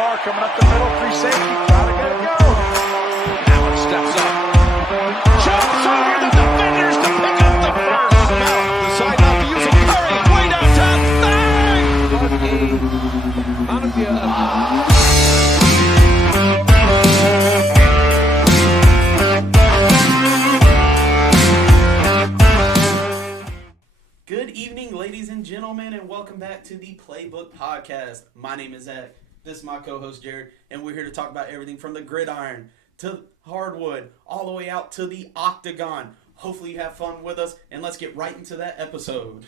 car coming up the middle, free safety, gotta get it go. Allen steps up, jumps over the defenders to pick up the first. Decide not to use a Curry, way downtown, bang! What a amount of Good evening, ladies and gentlemen, and welcome back to the Playbook podcast. My name is Zach. This is my co-host Jared, and we're here to talk about everything from the gridiron to hardwood, all the way out to the octagon. Hopefully you have fun with us, and let's get right into that episode.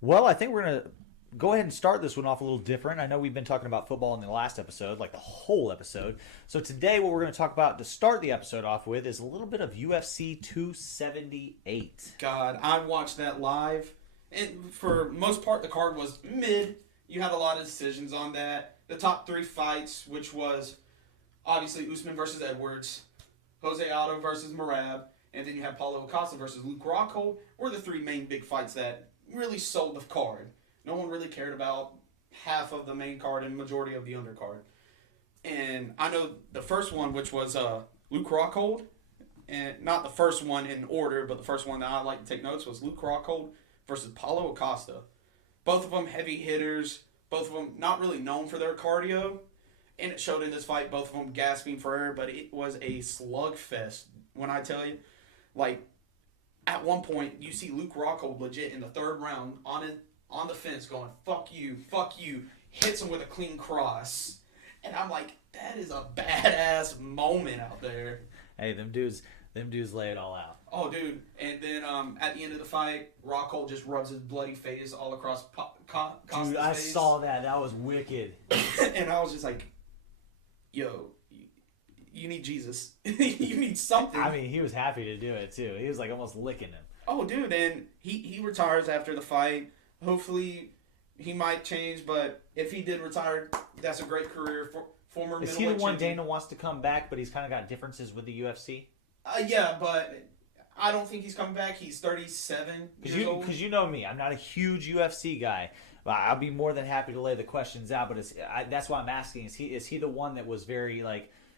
Well, I think we're going to go ahead and start this one off a little different. I know we've been talking about football in the last episode, like the whole episode. So today what we're going to talk about to start the episode off with is a little bit of UFC 278. God, I watched that live, and for most part the card was mid. You had a lot of decisions on that. The top three fights, which was obviously Usman versus Edwards, Jose Aldo versus Merab, and then you had Paulo Acosta versus Luke Rockhold, were the three main big fights that really sold the card. No one really cared about half of the main card and majority of the undercard. And I know the first one, which was Luke Rockhold, and not the first one in order, but the first one that I like to take notes was Luke Rockhold versus Paulo Acosta. Both of them heavy hitters, both of them not really known for their cardio, and it showed in this fight, both of them gasping for air, but it was a slugfest. When I tell you, like, at one point, you see Luke Rockhold legit in the third round on the fence going, fuck you, hits him with a clean cross. And I'm like, that is a badass moment out there. Hey, them dudes lay it all out. Oh, dude. And then at the end of the fight, Rockhold just rubs his bloody face all across Costa's Dude, I face. saw that. That was wicked. And I was just like, yo, you need Jesus. You need something. I mean, he was happy to do it, too. He was like almost licking him. Oh, dude. And he retires after the fight. Hopefully, he might change, but if he did retire, that's a great career for former middleweight. Is he the one champion. Dana wants to come back, but he's kind of got differences with the UFC? Yeah, but I don't think he's coming back. He's 37 years old. Because you know me, I'm not a huge UFC guy. I'll be more than happy to lay the questions out, but that's why I'm asking. Is he the one that was very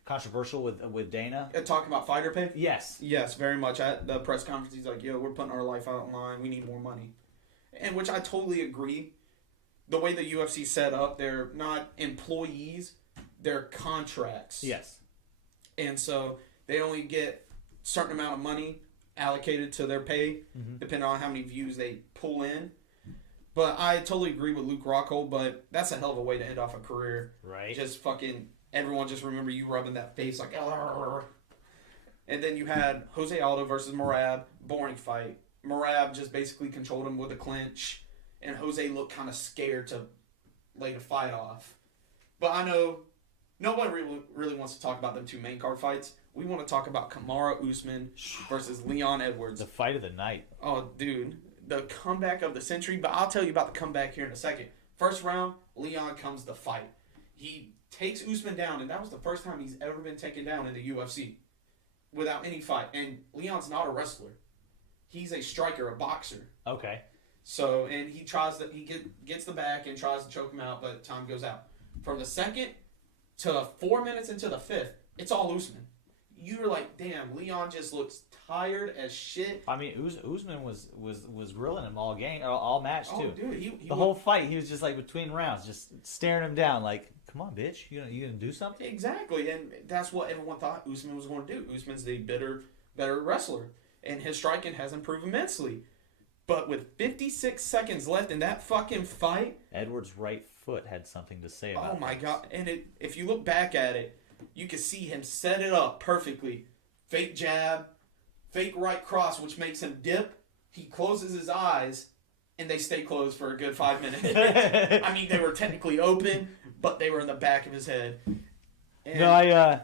controversial with Dana? Talking about fighter pay? Yes. Yes, very much. At the press conference, he's like, yo, we're putting our life out on line. We need more money. And which I totally agree. The way the UFC set up, they're not employees, they're contracts. Yes. And so they only get a certain amount of money allocated to their pay, depending on how many views they pull in. But I totally agree with Luke Rockhold, but that's a hell of a way to end off a career. Right. Just fucking, everyone just remember you rubbing that face like, arr. And then you had Jose Aldo versus Merab, boring fight. Merab just basically controlled him with a clinch, and Jose looked kind of scared to lay the fight off. But I know nobody really wants to talk about them two main card fights. We want to talk about Kamaru Usman versus Leon Edwards. The fight of the night. Oh, dude. The comeback of the century. But I'll tell you about the comeback here in a second. First round, Leon comes to fight. He takes Usman down, and that was the first time he's ever been taken down in the UFC without any fight. And Leon's not a wrestler. He's a striker, a boxer. Okay. So, and he gets the back and tries to choke him out, but time goes out. From the second to 4 minutes into the fifth, it's all Usman. You're like, damn, Leon just looks tired as shit. I mean, Usman was grilling him all match too. Oh, dude, the whole fight, he was just like between rounds, just staring him down, like, come on, bitch, you gonna do something? Exactly, and that's what everyone thought Usman was going to do. Usman's the better wrestler, and his striking has improved immensely. But with 56 seconds left in that fucking fight, Edwards' right foot had something to say about it. Oh my god! And if you look back at it, you can see him set it up perfectly. Fake jab, fake right cross, which makes him dip. He closes his eyes, and they stay closed for a good 5 minutes. I mean, they were technically open, but they were in the back of his head. And no,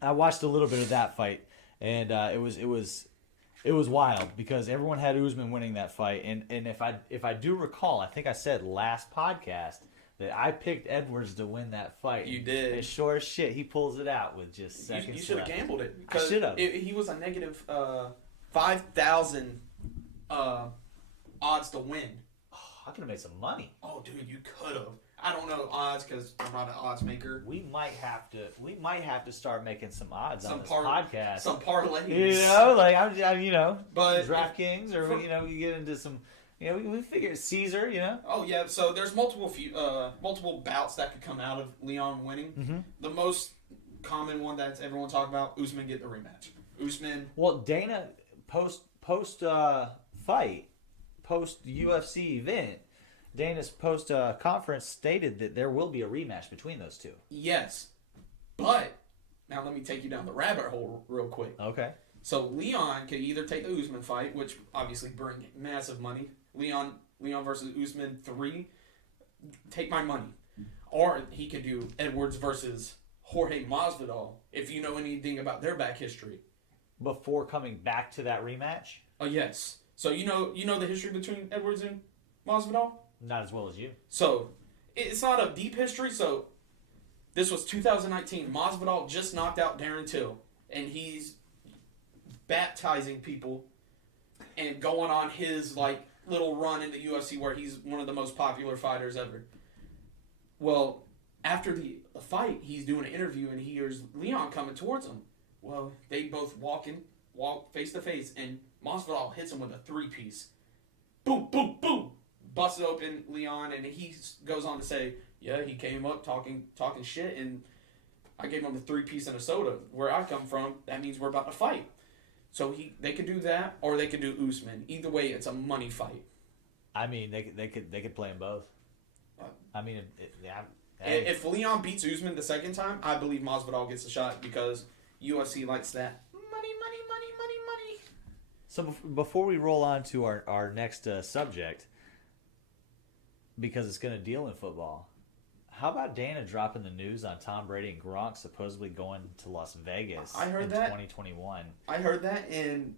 I watched a little bit of that fight, and it was wild because everyone had Usman winning that fight, and if I do recall, I think I said last podcast that I picked Edwards to win that fight. You did. And sure as shit, he pulls it out with just seconds left. You should have gambled it. I should have. He was a negative 5,000 odds to win. I could have made some money. Oh, dude, you could have. I don't know odds because I'm not an odds maker. We might have to start making some odds on this podcast. podcast. Some parlays. You know, like I'm you know, But DraftKings or you know, you get into some. You know, we figure Caesar. You know. Oh yeah, so there's multiple bouts that could come out of Leon winning. Mm-hmm. The most common one that everyone talk about: Usman get the rematch. Usman. Well, Dana post fight, post UFC event, Dana's post conference stated that there will be a rematch between those two. Yes, but now let me take you down the rabbit hole real quick. Okay. So Leon could either take the Usman fight, which obviously bring massive money. Leon versus Usman 3, take my money. Or he could do Edwards versus Jorge Masvidal, if you know anything about their back history. Before coming back to that rematch? Oh yes. So you know the history between Edwards and Masvidal? Not as well as you. So it's not a deep history. So this was 2019. Masvidal just knocked out Darren Till, and he's baptizing people and going on his like little run in the UFC where he's one of the most popular fighters ever. Well, after the fight, he's doing an interview and he hears Leon coming towards him. Well, they both walk face to face, and Masvidal hits him with a 3-piece. Boom, boom, boom. Busted open Leon, and he goes on to say, yeah, he came up talking shit, and I gave him a 3-piece and a soda. Where I come from, that means we're about to fight. So they could do that, or they could do Usman. Either way, it's a money fight. I mean, they could play them both. I mean, If Leon beats Usman the second time, I believe Masvidal gets a shot because UFC likes that money. So before we roll on to our next subject, because it's going to deal in football, how about Dana dropping the news on Tom Brady and Gronk supposedly going to Las Vegas I heard in that. 2021? I heard that in...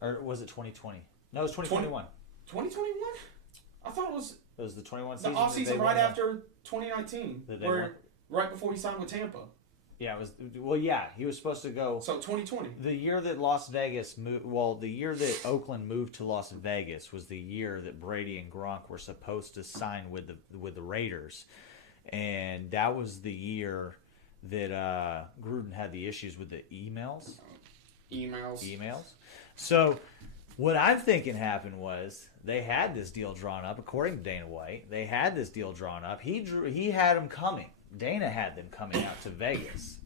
Or was it 2020? No, it was 2021. 2021? I thought it was... It was the 21 The season. offseason right after 2019. Right before he signed with Tampa. Yeah, it was. Well, yeah, he was supposed to go. So 2020. The year that Las Vegas moved. Well, the year that Oakland moved to Las Vegas was the year that Brady and Gronk were supposed to sign with the Raiders, and that was the year that Gruden had the issues with the emails. So, what I'm thinking happened was they had this deal drawn up. According to Dana White, they had this deal drawn up. He had them coming. Dana had them coming out to Vegas.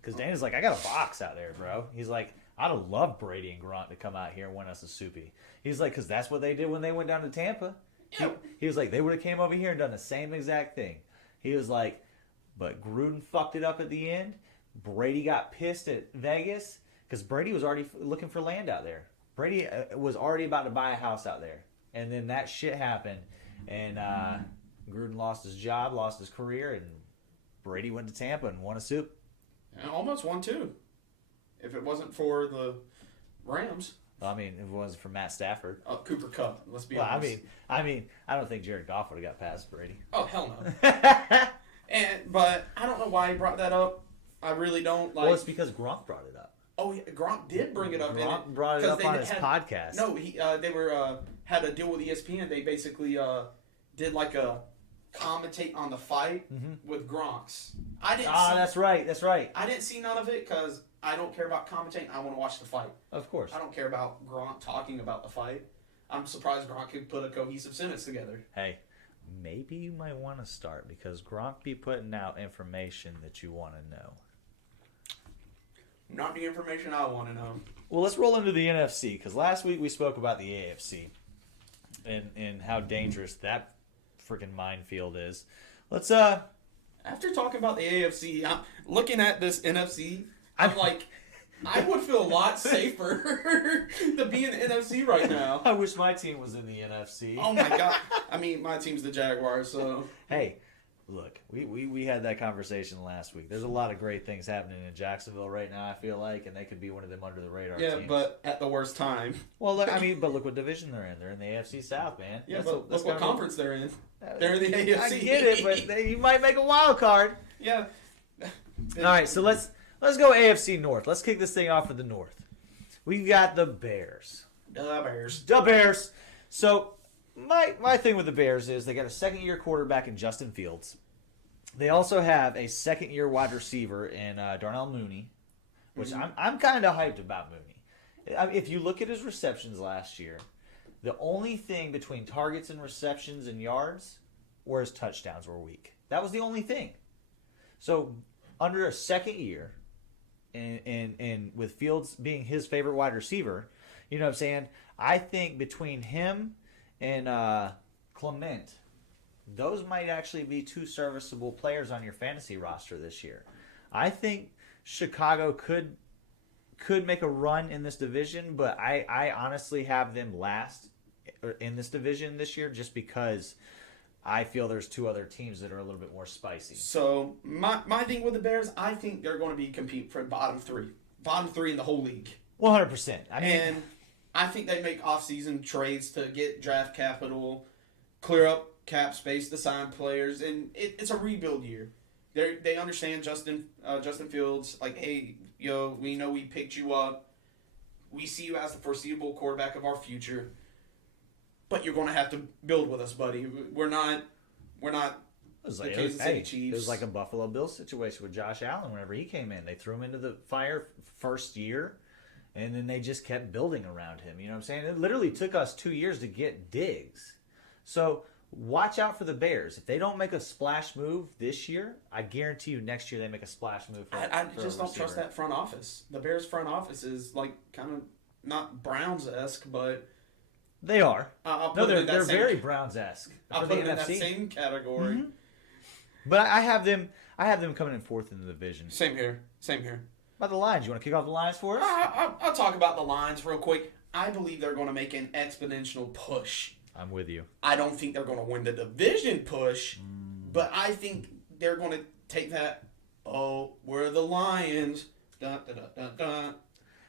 Because Dana's like, I got a box out there, bro. He's like, I'd have loved Brady and Gronk to come out here and win us a soupy. He's like, because that's what they did when they went down to Tampa. He was like, they would have came over here and done the same exact thing. He was like, but Gruden fucked it up at the end. Brady got pissed at Vegas because Brady was already looking for land out there. Brady was already about to buy a house out there. And then that shit happened. And Gruden lost his job, lost his career, and Brady went to Tampa and won a soup. And almost won too. If it wasn't for the Rams. I mean, if it wasn't for Matt Stafford. Cooper Kupp, let's be honest. I mean, I don't think Jared Goff would have got past Brady. Oh, hell no. But I don't know why he brought that up. I really don't. Well, it's because Gronk brought it up. Oh, yeah, Gronk did bring it up. Gronk brought it up on his podcast. No, they had a deal with ESPN. They basically did like a commentate on the fight with Gronk's. That's right. I didn't see none of it because I don't care about commentating. I want to watch the fight. Of course. I don't care about Gronk talking about the fight. I'm surprised Gronk could put a cohesive sentence together. Hey, maybe you might want to start because Gronk be putting out information that you want to know. Not the information I want to know. Well, let's roll into the NFC because last week we spoke about the AFC and how dangerous that freaking minefield is. Let's After talking about the AFC, I'm looking at this NFC. I'm like, I would feel a lot safer to be in the NFC right now. I wish my team was in the NFC. Oh my god! I mean, my team's the Jaguars, so. Hey, look, we had that conversation last week. There's a lot of great things happening in Jacksonville right now, I feel like, and they could be one of them under the radar teams. Yeah, but at the worst time. Well, look, look what division they're in. They're in the AFC South, man. Yeah, but look what conference they're in. They're in the AFC. I get it, but you might make a wild card. Yeah. All right, so let's go AFC North. Let's kick this thing off with the North. We've got the Bears. The Bears. The Bears. So my thing with the Bears is they got a second-year quarterback in Justin Fields. They also have a second-year wide receiver in Darnell Mooney, which I'm kind of hyped about Mooney. If you look at his receptions last year, the only thing between targets and receptions and yards were his touchdowns were weak. That was the only thing. So under a second year, and with Fields being his favorite wide receiver, you know what I'm saying? I think between him and Clement, those might actually be two serviceable players on your fantasy roster this year. I think Chicago could make a run in this division, but I honestly have them last in this division this year just because I feel there's two other teams that are a little bit more spicy. So my thing with the Bears, I think they're going to be competing for bottom three in the whole league. 100%. And I think they make off-season trades to get draft capital, clear up cap space to sign players, and it's a rebuild year. They understand Justin Fields, like, hey, yo, we know we picked you up. We see you as the foreseeable quarterback of our future, but you're going to have to build with us, buddy. We're not the Kansas City Chiefs. It was like a Buffalo Bills situation with Josh Allen whenever he came in. They threw him into the fire first year, and then they just kept building around him. You know what I'm saying? It literally took us 2 years to get Diggs. So watch out for the Bears. If they don't make a splash move this year, I guarantee you next year they make a splash move. I just don't trust that front office. The Bears front office is like kind of not Browns-esque, but they are. They're very Browns-esque. I'll put them in that same category. Mm-hmm. But I have them coming in fourth in the division. Same here. About the Lions, you want to kick off the Lions for us? I'll talk about the Lions real quick. I believe they're going to make an exponential push. I'm with you. I don't think they're going to win the division push, but I think they're going to take that, we're the Lions, dun, dun, dun, dun, dun,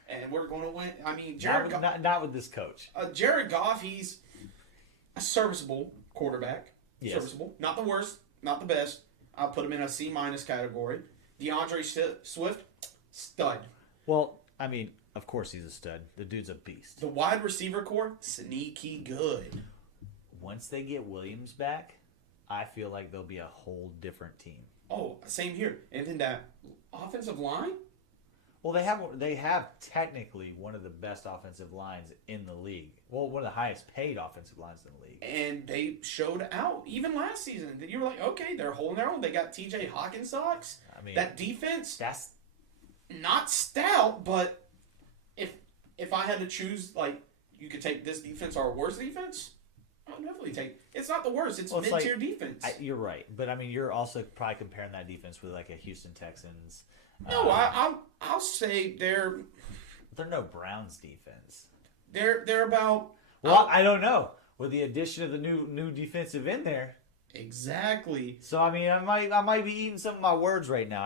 and we're going to win. I mean, not with this coach. Jared Goff, he's a serviceable quarterback. Yes. Serviceable. Not the worst, not the best. I'll put him in a C- category. DeAndre Swift, stud. Well, I mean, of course he's a stud. The dude's a beast. The wide receiver core, sneaky good. Once they get Williams back, I feel like they'll be a whole different team. Oh, same here. And then that offensive line? Well, they have technically one of the best offensive lines in the league. Well, one of the highest paid offensive lines in the league. And they showed out even last season. You were like, okay, they're holding their own. They got T.J. Hawkinsocks. I mean, that defense, that's not stout, but if I had to choose, like, you could take this defense or a worse defense, I'll definitely take. It's not the worst. It's mid-tier defense. You're right, but I mean, you're also probably comparing that defense with like a Houston Texans. No, I'll say they're no Browns defense. They're about. Well, I don't know. With the addition of the new defensive in there. Exactly. So I mean, I might be eating some of my words right now.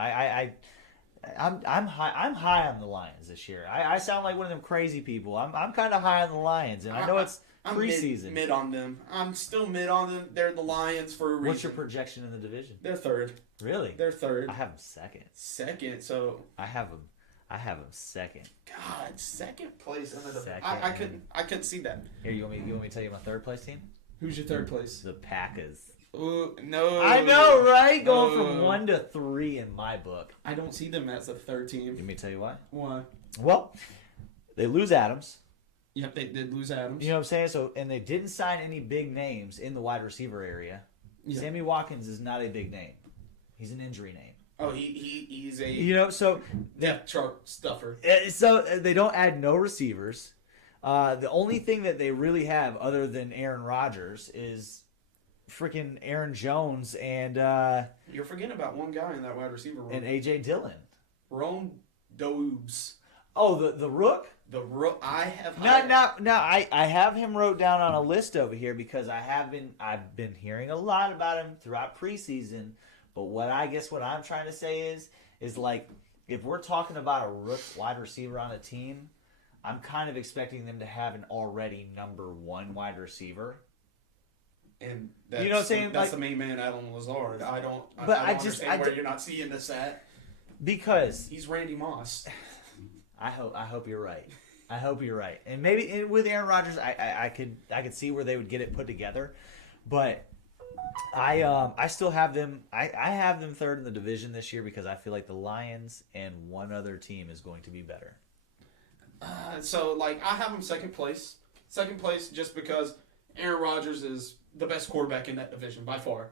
I'm high on the Lions this year. I sound like one of them crazy people. I'm kind of high on the Lions, and I know it's preseason. I'm mid on them. I'm still mid on them. They're the Lions for a reason. What's your projection in the division? They're third. Really? They're third. I have them second. Second, so I have them second. God, second place in the division. I couldn't see that. Here, you want me to tell you my third place team? Who's your third place? The Packers. Ooh, no. I know, right? Going from 1 to 3 in my book. I don't see them as a third team. Let me tell you why. Why? Well, they lose Adams. Yep, they did lose Adams. You know what I'm saying? So, and they didn't sign any big names in the wide receiver area. Yeah. Sammy Watkins is not a big name. He's an injury name. Oh, he's a depth chart stuffer. So they don't add no receivers. The only thing that they really have other than Aaron Rodgers is freaking Aaron Jones and you're forgetting about one guy in that wide receiver room. And AJ Dillon. Rome Doubs. Oh, the Rook? The Rook. I have I have him wrote down on a list over here because I've been hearing a lot about him throughout preseason. But what I'm trying to say is like if we're talking about a Rook wide receiver on a team, I'm kind of expecting them to have an already number 1 wide receiver. And that's, you know what I'm saying? That's the main man, Alan Lazard. I don't understand where you're not seeing this at. Because he's Randy Moss. I hope you're right. I hope you're right. And maybe with Aaron Rodgers, I could see where they would get it put together, but I still have them. I have them third in the division this year because I feel like the Lions and one other team is going to be better. So like I have them second place. Second place just because Aaron Rodgers is the best quarterback in that division by far.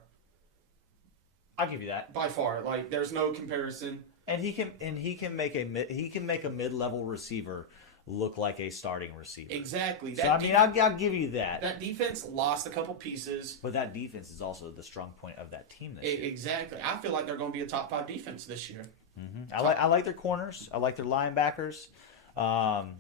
I'll give you that. By far, like there's no comparison. And he can make a mid-level receiver look like a starting receiver. Exactly. So I'll give you that. That defense lost a couple pieces. But that defense is also the strong point of that team this year. Exactly. I feel like they're going to be a top 5 defense this year. Mm-hmm. I like their corners. I like their linebackers. I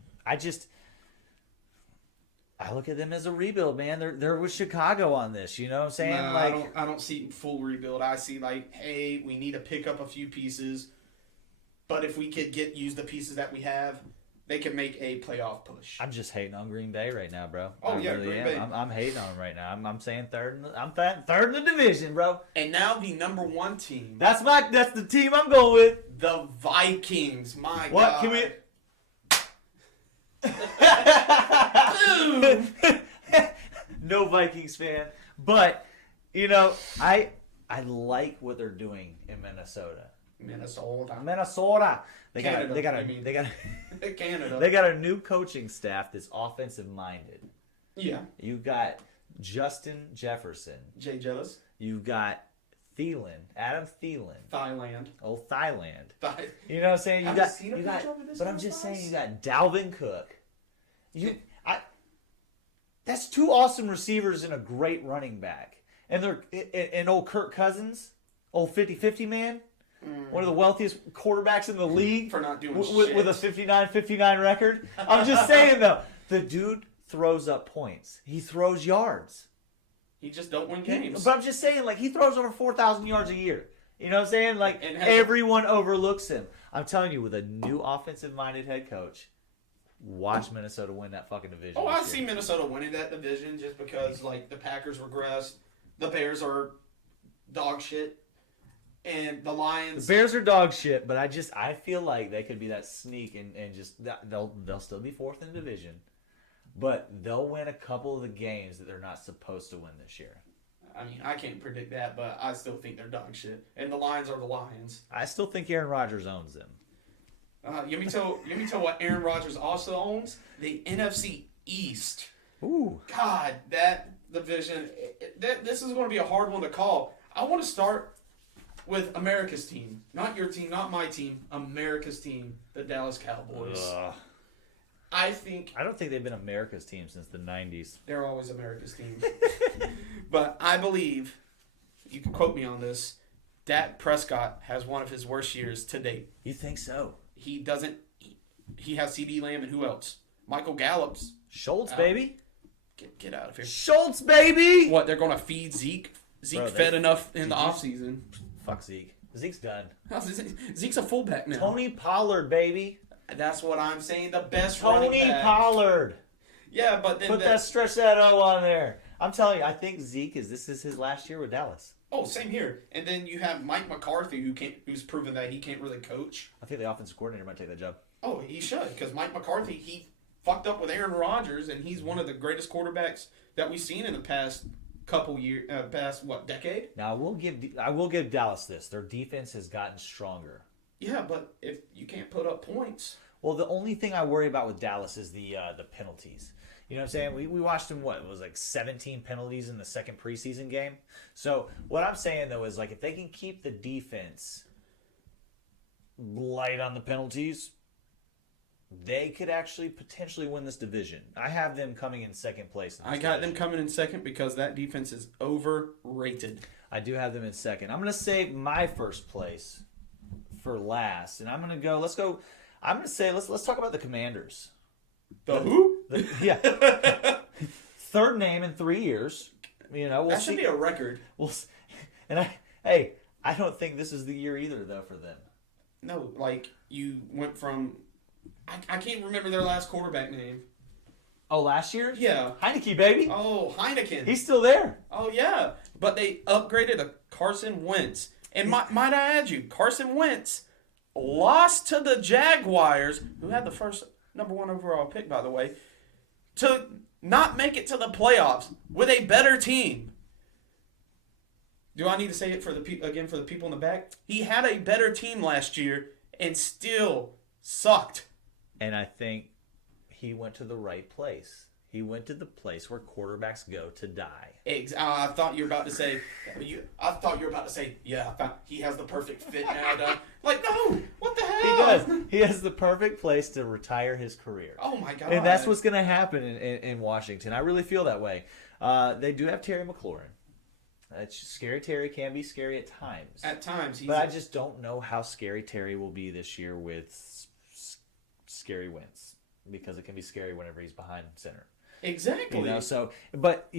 look at them as a rebuild, man. They're with Chicago on this. You know what I'm saying? No, I don't see full rebuild. I see like, hey, we need to pick up a few pieces. But if we could use the pieces that we have, they can make a playoff push. I'm just hating on Green Bay right now, bro. Oh, yeah, really Green Bay. I'm hating on them right now. I'm saying third in the division, bro. And now the number 1 team. That's the team I'm going with. The Vikings. My God. What? Can we? No Vikings fan, but you know I like what they're doing in Minnesota. They got Canada. They got a new coaching staff that's offensive minded. Yeah. You got Justin Jefferson. Jay Jettis. You've got Adam Thielen. Thailand. Oh, Thailand. You know what I'm saying? But I'm just saying you got Dalvin Cook. That's 2 awesome receivers and a great running back. And old Kirk Cousins, old 50-50 man, one of the wealthiest quarterbacks in the league for not doing shit. With a 59-59 record. I'm just saying though, the dude throws up points. He throws yards. He just don't win games. But I'm just saying, like, he throws over 4,000 yards a year. You know what I'm saying? Like, everyone overlooks him. I'm telling you, with a new offensive-minded head coach, watch Minnesota win that fucking division. Oh, I see Minnesota winning that division just because, like, the Packers regressed. The Bears are dog shit. And the Lions... The Bears are dog shit, but I feel like they could be that sneak and just... They'll still be fourth in the division. But they'll win a couple of the games that they're not supposed to win this year. I mean, I can't predict that, but I still think they're dog shit. And the Lions are the Lions. I still think Aaron Rodgers owns them. Let me tell what Aaron Rodgers also owns. The NFC East. Ooh. God, that division. This is going to be a hard one to call. I want to start with America's team. Not your team, not my team. America's team, the Dallas Cowboys. Ugh. I don't think they've been America's team since the 90s. They're always America's team. But I believe, you can quote me on this, Dak Prescott has one of his worst years to date. You think so? He doesn't. He has CD Lamb and who else? Michael Gallup's. Schultz, baby. Get out of here. Schultz, baby. What, they're going to feed Zeke? Zeke fed enough in the offseason. Fuck Zeke. Zeke's done. Zeke's a fullback now. Tony Pollard, baby. That's what I'm saying. The best running back. Tony Pollard. Yeah, but then stretch that O on there. I'm telling you, I think this is his last year with Dallas. Oh, same here. And then you have Mike McCarthy, who's proven that he can't really coach. I think the offensive coordinator might take that job. Oh, he should, because Mike McCarthy, he fucked up with Aaron Rodgers, and he's one of the greatest quarterbacks that we've seen in the past couple years, decade? Now, I will give Dallas this. Their defense has gotten stronger. Yeah, but if you can't put up points. Well, the only thing I worry about with Dallas is the penalties. You know what I'm saying? We watched them, it was like 17 penalties in the second preseason game. So what I'm saying, though, is like if they can keep the defense light on the penalties, they could actually potentially win this division. I have them coming in second place. I got them coming in second because that defense is overrated. I do have them in second. I'm going to save my first place for last. And I'm going to go, let's talk about the Commanders. The who? Yeah. Third name in 3 years. You know, that should be a record. I don't think this is the year either, though, for them. No, like you went from, I can't remember their last quarterback name. Oh, last year? Yeah. Heineke, baby. Oh, Heineken. He's still there. Oh, yeah. But they upgraded to Carson Wentz. And might I add you, Carson Wentz lost to the Jaguars, who had the first number 1 overall pick, by the way, to not make it to the playoffs with a better team. Do I need to say it for the people in the back? He had a better team last year and still sucked. And I think he went to the right place. He went to the place where quarterbacks go to die. I thought you were about to say. Yeah, he has the perfect fit now. Like, no, what the hell? He does. He has the perfect place to retire his career. Oh my god! And that's what's going to happen in Washington. I really feel that way. They do have Terry McLaurin. Scary Terry can be scary at times. At times, but I just don't know how scary Terry will be this year with scary wins, because it can be scary whenever he's behind center. Exactly. But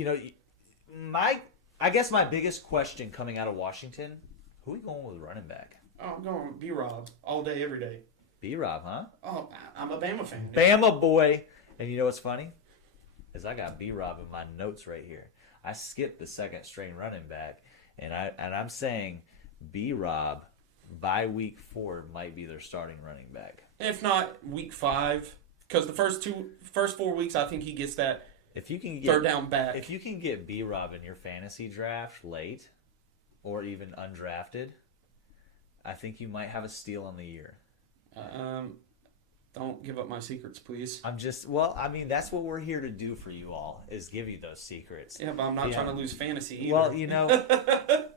I guess my biggest question coming out of Washington, who are we going with running back? Oh, I'm going with B-Rob all day, every day. B-Rob, huh? Oh, I'm a Bama fan. Bama boy. And you know what's funny? Is I got B-Rob in my notes right here. I skipped the second string running back, and I'm saying B-Rob by week 4 might be their starting running back. If not week 5, because the first 4 weeks I think he gets that third down back. If you can get B-Rob in your fantasy draft late, or even undrafted, I think you might have a steal on the year. Don't give up my secrets, please. That's what we're here to do for you all, is give you those secrets. Yeah, but I'm not trying to lose fantasy either. Well,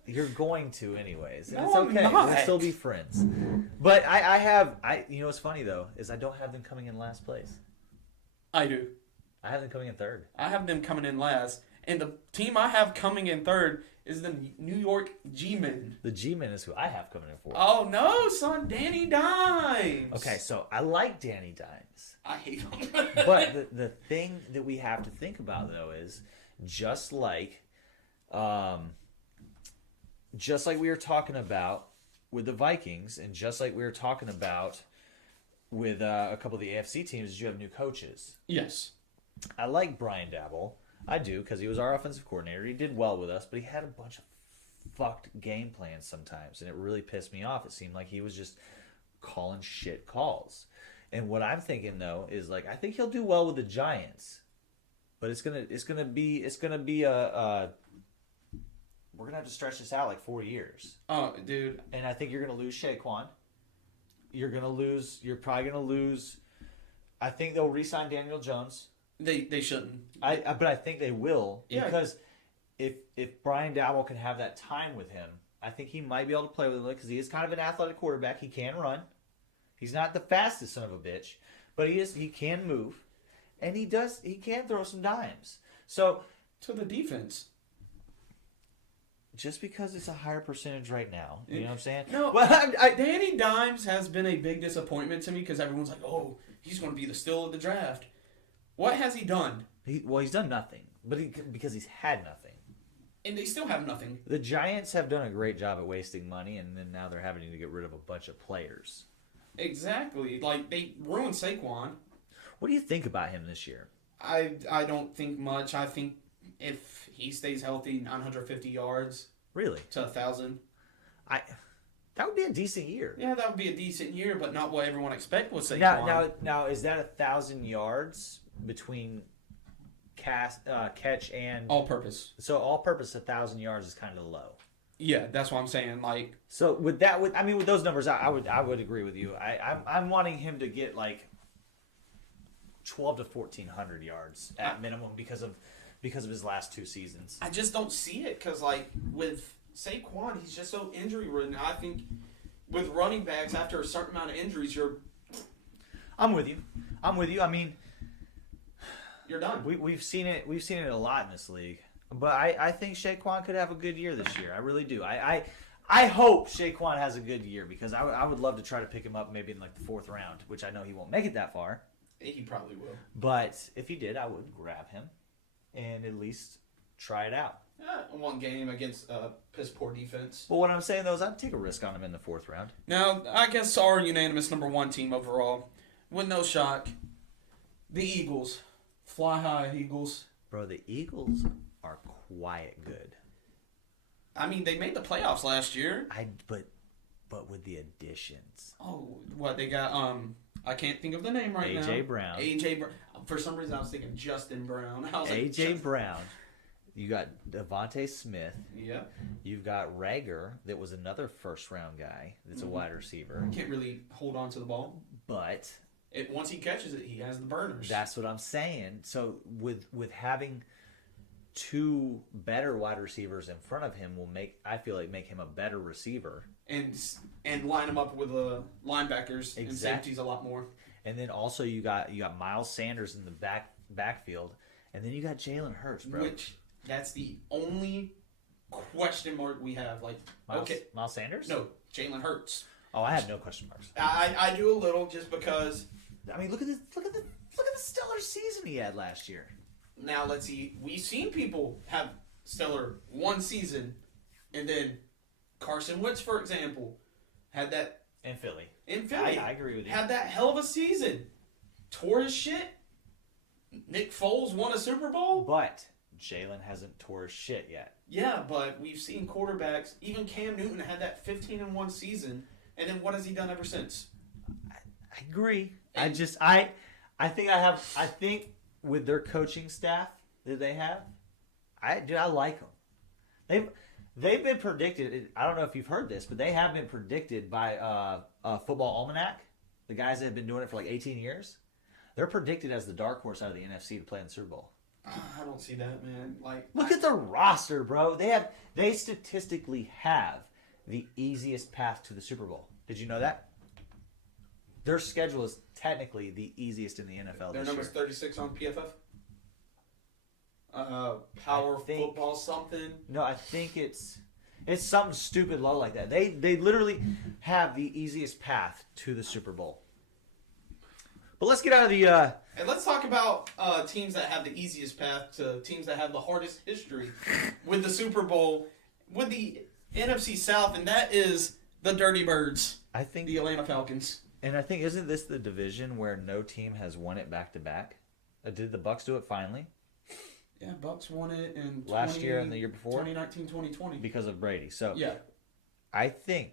you're going to anyways. No, it's okay. I'm not. We'll still be friends. But you know what's funny, though, is I don't have them coming in last place. I do. I have them coming in third. I have them coming in last. And the team I have coming in third is the New York G-Men. The G-Men is who I have coming in fourth. Oh, no, son. Danny Dimes. Okay, so I like Danny Dimes. I hate him. But the thing that we have to think about, though, is just like we were talking about with the Vikings, and just like we were talking about with a couple of the AFC teams, is you have new coaches. Yes. I like Brian Daboll. I do, because he was our offensive coordinator. He did well with us, but he had a bunch of fucked game plans sometimes, and it really pissed me off. It seemed like he was just calling shit calls. And what I'm thinking, though, is like, I think he'll do well with the Giants, but it's gonna be a we're gonna have to stretch this out like 4 years. Oh, dude. And I think you're gonna lose Shaquan. You're probably gonna lose. I think they'll re-sign Daniel Jones. They shouldn't. But I think they will, because Yeah. if Brian Daboll can have that time with him, I think he might be able to play with him, because he is kind of an athletic quarterback. He can run. He's not the fastest son of a bitch, but he can move, and he can throw some dimes. So to the defense. Just because it's a higher percentage right now, you know what I'm saying? No, Danny Dimes has been a big disappointment to me, because everyone's like, oh, he's going to be the steal of the draft. What has he done? He's done nothing, because he's had nothing. And they still have nothing. The Giants have done a great job at wasting money, and then now they're having to get rid of a bunch of players. Exactly. Like, they ruined Saquon. What do you think about him this year? I don't think much. I think if he stays healthy, 950 yards. Really? To 1,000. That would be a decent year. Yeah, that would be a decent year, but not what everyone expected with Saquon. Now, is that 1,000 yards between catch and all-purpose? So all-purpose, 1,000 yards is kind of low. Yeah, that's what I'm saying. Like, so with those numbers, I would agree with you. I'm wanting him to get like 1,200 to 1,400 yards at minimum because of his last 2 seasons. I just don't see it, because like with Saquon, he's just so injury-ridden. I think with running backs, after a certain amount of injuries, I'm with you. I mean, you're done. We've seen it a lot in this league. But I think Shaquan could have a good year this year. I really do. I hope Shaquan has a good year, because I would love to try to pick him up maybe in like the 4th round, which I know he won't make it that far. He probably will. But if he did, I would grab him and at least try it out. One game against piss poor defense. But what I'm saying, though, is I'd take a risk on him in the 4th round. Now, I guess our unanimous number 1 team overall, with no shock, the Eagles. Fly high, Eagles. Bro, the Eagles are quiet good. I mean, they made the playoffs last year. But with the additions. Oh, what they got? I can't think of the name right now. A.J. Brown. A.J. Brown. For some reason, I was thinking Justin Brown. I was like, A.J. Brown. You got Devontae Smith. Yeah. You've got Rager, that was another first-round guy that's a wide receiver. Can't really hold on to the ball. But Once he catches it, he has the burners. that's what I'm saying. So with having two better wide receivers in front of him I feel like make him a better receiver. And line him up with linebackers and safeties a lot more. And then also you got Miles Sanders in the backfield, and then you got Jalen Hurts, bro. Which that's the only question mark we have. Like, Miles Sanders? No, Jalen Hurts. Oh, I have no question marks. I do a little just because. I mean, look at the stellar season he had last year. Now let's see. We've seen people have stellar one season, and then Carson Wentz, for example, had that in Philly. I agree with you. Had that hell of a season. Tore his shit. Nick Foles won a Super Bowl. But Jalen hasn't tore his shit yet. Yeah, but we've seen quarterbacks. Even Cam Newton had that 15-1 season, and then what has he done ever since? I agree. And I think with their coaching staff that they have, I like them. They've been predicted. I don't know if you've heard this, but they have been predicted by Football Almanac, the guys that have been doing it for like 18 years. They're predicted as the dark horse out of the NFC to play in the Super Bowl. I don't see that, man. Look at the roster, bro. They statistically have the easiest path to the Super Bowl. Did you know that? Their schedule is technically the easiest in the NFL. Their this number's year. 36 on PFF. Power football something. No, I think it's something stupid low like that. They literally have the easiest path to the Super Bowl. But let's get out of the. And let's talk about teams that have the easiest path to teams that have the hardest history with the Super Bowl, with the NFC South, and that is the Dirty Birds. I think the Atlanta Falcons. And I think isn't this the division where no team has won it back to back? Did the Bucks do it finally? Yeah, Bucks won it in last year and the year before, 2019, 2020, because of Brady. So yeah, I think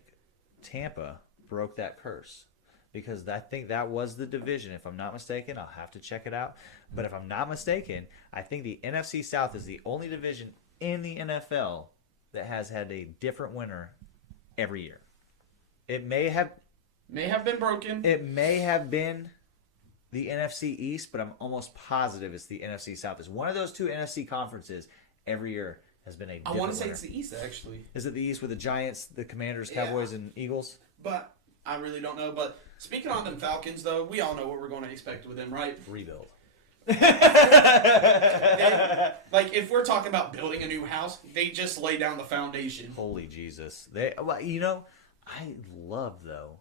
Tampa broke that curse. Because I think that was the division. If I'm not mistaken, I'll have to check it out. But if I'm not mistaken, I think the NFC South is the only division in the NFL that has had a different winner every year. It may have been broken. It may have been the NFC East, but I'm almost positive it's the NFC South. It's one of those two NFC conferences every year has been a different I want to say winner. it's the East, actually. Is it the East with the Giants, the Commanders, Cowboys, and Eagles? But I really don't know. But speaking on them Falcons, though, we all know what we're going to expect with them, right? Rebuild. If we're talking about building a new house, they just lay down the foundation. Holy Jesus. I love, though,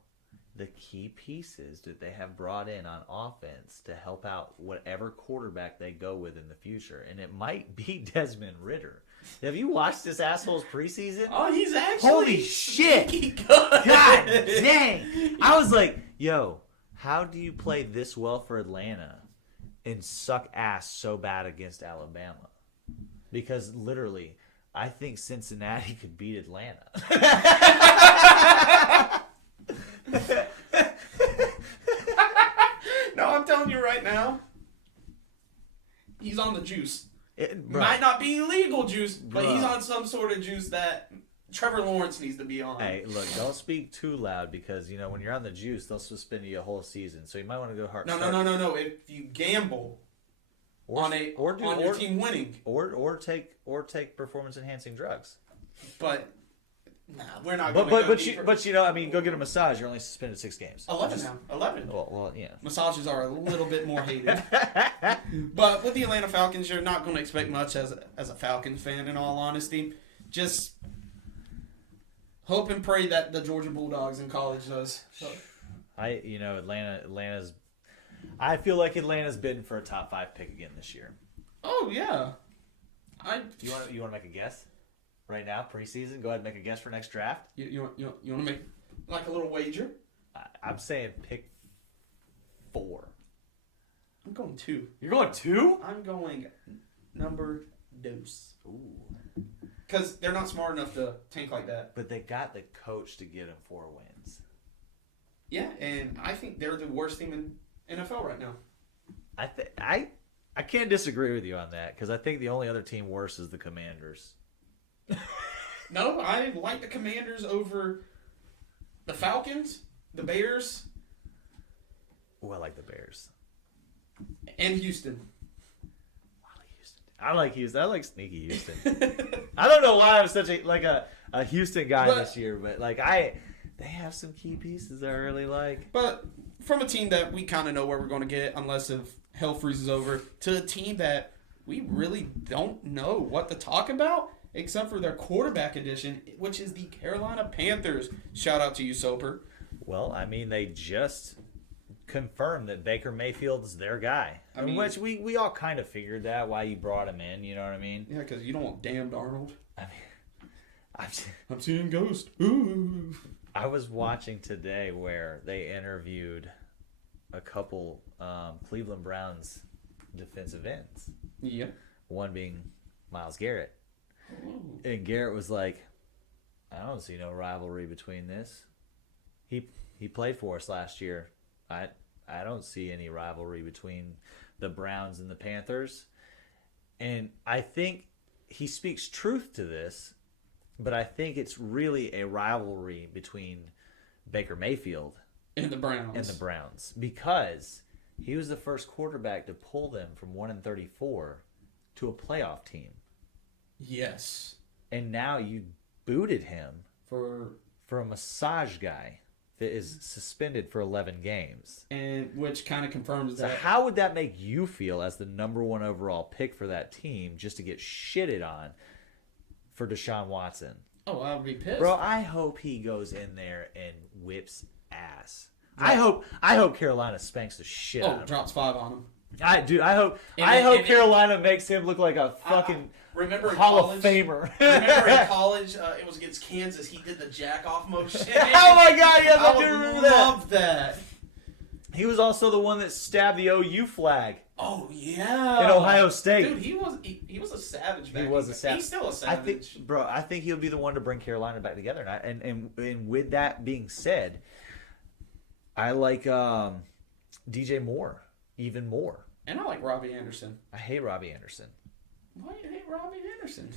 the key pieces that they have brought in on offense to help out whatever quarterback they go with in the future. And it might be Desmond Ridder. Have you watched this asshole's preseason? Oh, he's actually holy shit! Good. God dang! I was like, yo, how do you play this well for Atlanta and suck ass so bad against Alabama? Because literally, I think Cincinnati could beat Atlanta. No, I'm telling you right now, he's on the juice. Might not be illegal juice, but he's on some sort of juice that Trevor Lawrence needs to be on. Hey, look, don't speak too loud because, when you're on the juice, they'll suspend you a whole season. So you might want to go hard. No. If you gamble on your team winning. Or take performance-enhancing drugs. But... Nah, we're not going to go get a massage. You're only suspended 6 games. 11 now. 11. Well, yeah. Massages are a little bit more hated. But with the Atlanta Falcons, you're not going to expect much as a Falcons fan, in all honesty. Just hope and pray that the Georgia Bulldogs in college does. So. Atlanta's... I feel like Atlanta's bidding for a top 5 pick again this year. Oh, yeah. You want to make a guess? Right now, preseason, go ahead and make a guess for next draft. You want to make like a little wager? I'm saying pick 4. I'm going 2. You're going 2? I'm going number deuce. Ooh. Because they're not smart enough to tank like that. But they got the coach to get them 4 wins. Yeah, and I think they're the worst team in NFL right now. I can't disagree with you on that because I think the only other team worse is the Commanders. No, I like the Commanders over the Falcons, the Bears, Oh, I like the Bears. and Houston. I like Houston. I like sneaky Houston. I don't know why I'm such a Houston guy this year, but they have some key pieces I really like. But from a team that we kind of know where we're going to get, unless if hell freezes over, to a team that we really don't know what to talk about, except for their quarterback edition, which is the Carolina Panthers. Shout out to you, Soper. Well, I mean, they just confirmed that Baker Mayfield's their guy. I mean, which we all kind of figured that, why you brought him in, you know what I mean? Yeah, because you don't want damned Arnold. I mean, I'm seeing ghosts. Ooh. I was watching today where they interviewed a couple Cleveland Browns defensive ends. Yeah. One being Myles Garrett. Ooh. And Garrett was like, I don't see no rivalry between this. He played for us last year. I don't see any rivalry between the Browns and the Panthers. And I think he speaks truth to this, but I think it's really a rivalry between Baker Mayfield and the Browns. Because he was the first quarterback to pull them from 1-34 to a playoff team. Yes. And now you booted him For a massage guy that is suspended for 11 games. And which kind of confirms So that. how would that make you feel as the number one overall pick for that team just to get shitted on for Deshaun Watson? Oh, I would be pissed. Bro, I hope he goes in there and whips ass. I hope Carolina spanks the shit out of him. Drops 5 on him. I hope Carolina makes him look like a fucking remember Hall college, of Famer. Remember in college, it was against Kansas. He did the jack off motion. Oh my God! Yes, I do I remember love that. He was also the one that stabbed the OU flag Oh yeah. in Ohio State. Dude, he was a savage. He was a savage. He's still a savage. I think he'll be the one to bring Carolina back together. And with that being said, I like DJ Moore even more. And I like Robbie Anderson. I hate Robbie Anderson. Why do you hate Robbie Anderson?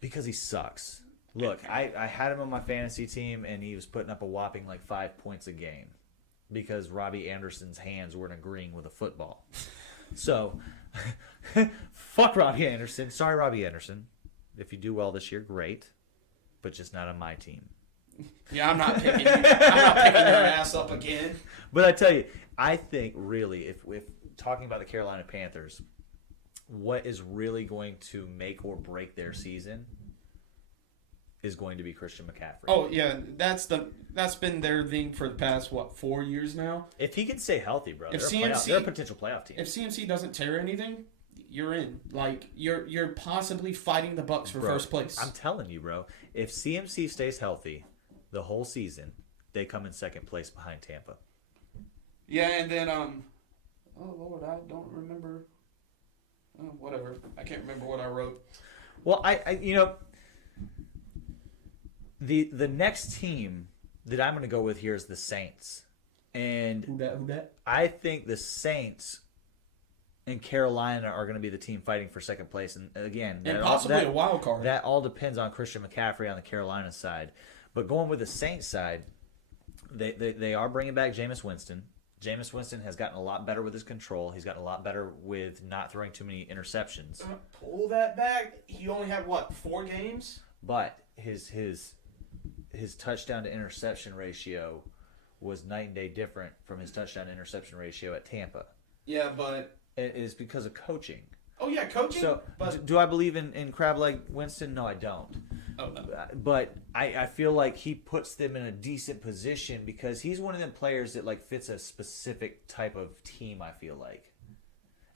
Because he sucks. Look, I had him on my fantasy team, and he was putting up a whopping 5 points a game because Robbie Anderson's hands weren't agreeing with a football. So, fuck Robbie Anderson. Sorry, Robbie Anderson. If you do well this year, great, but just not on my team. Yeah, I'm not picking you. I'm not picking your ass up again. But I tell you, I think really, if talking about the Carolina Panthers, what is really going to make or break their season is going to be Christian McCaffrey. Oh yeah, that's been their thing for the past 4 years now. If he can stay healthy, bro, If they're a potential playoff team. If CMC doesn't tear anything, you're in. You're possibly fighting the Bucks for first place. I'm telling you, bro. If CMC stays healthy the whole season, they come in second place behind Tampa. Yeah, and then oh Lord, I don't remember. Oh, whatever. I can't remember what I wrote. Well, I the next team that I'm going to go with here is the Saints. And Who that? I think the Saints and Carolina are going to be the team fighting for second place. And again, And possibly a wild card. That all depends on Christian McCaffrey on the Carolina side. But going with the Saints side, they are bringing back Jameis Winston. Jameis Winston has gotten a lot better with his control. He's gotten a lot better with not throwing too many interceptions. Pull that back. He only had 4 games? But his touchdown to interception ratio was night and day different from his touchdown to interception ratio at Tampa. Yeah, but It is because of coaching. oh yeah, coaching. So but do I believe in crab leg Winston? No, I don't. oh no. But I feel like he puts them in a decent position because he's one of them players that fits a specific type of team, I feel like.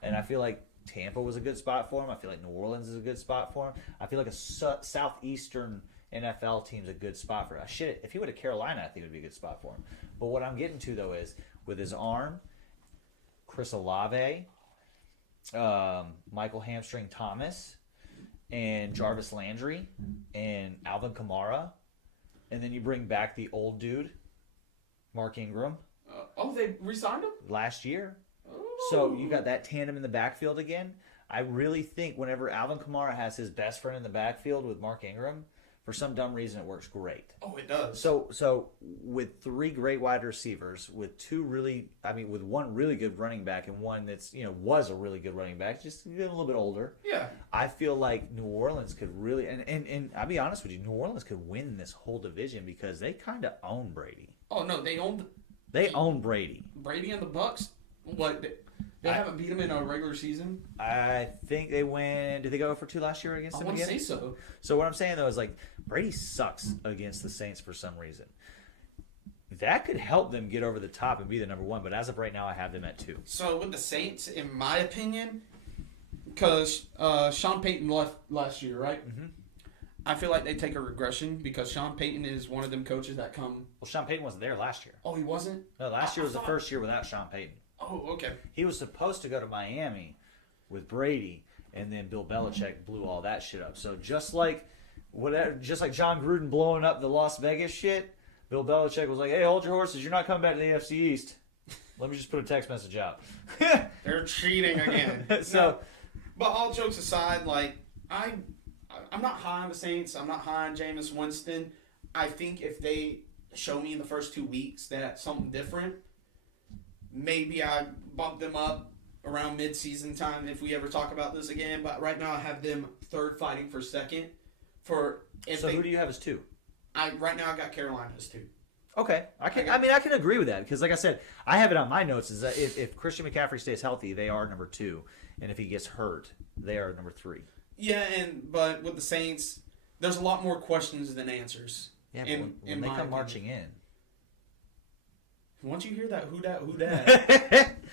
And I feel like Tampa was a good spot for him. I feel like New Orleans is a good spot for him. I feel like a southeastern NFL team's a good spot for him. Shit, if he went to Carolina, I think it would be a good spot for him. But what I'm getting to, though, is with his arm, Chris Olave, Michael Hamstring Thomas, and Jarvis Landry, and Alvin Kamara, and then you bring back the old dude Mark Ingram They re-signed him? last year. Oh. So you got that tandem in the backfield again. I really think whenever Alvin Kamara has his best friend in the backfield with Mark Ingram, for some dumb reason it works great. Oh, it does. So with three great wide receivers, with with one really good running back and one that's was a really good running back, just getting a little bit older. Yeah. I feel like New Orleans could really and I'll be honest with you, New Orleans could win this whole division because they kind of own Brady. Oh no, they own Brady. Brady and the Bucks. What? They haven't beat him in a regular season. I think they win. Did they go for 2 last year against them I want again? to say so. So what I'm saying though is like Brady sucks against the Saints for some reason. That could help them get over the top and be the number 1. But as of right now, I have them at 2. So with the Saints, in my opinion, because Sean Payton left last year, right? Mm-hmm. I feel like they take a regression because Sean Payton is one of them coaches that come. Well, Sean Payton wasn't there last year. Oh, he wasn't? No, last year was the first year without Sean Payton. Oh, okay. He was supposed to go to Miami with Brady, and then Bill Belichick blew all that shit up. So just like John Gruden blowing up the Las Vegas shit, Bill Belichick was like, "Hey, hold your horses. You're not coming back to the AFC East. Let me just put a text message out." They're cheating again. But all jokes aside, like I'm not high on the Saints. I'm not high on Jameis Winston. I think if they show me in the first 2 weeks that something different, maybe I bump them up around mid-season time if we ever talk about this again. But right now I have them third fighting for second. Who do you have as 2? Right now I got Carolina as 2. Okay, I can agree with that because, like I said, I have it on my notes is that if Christian McCaffrey stays healthy, they are number 2, and if he gets hurt, they are number 3. Yeah, but with the Saints, there's a lot more questions than answers. Yeah, but when they come marching in. Once you hear that, who dat,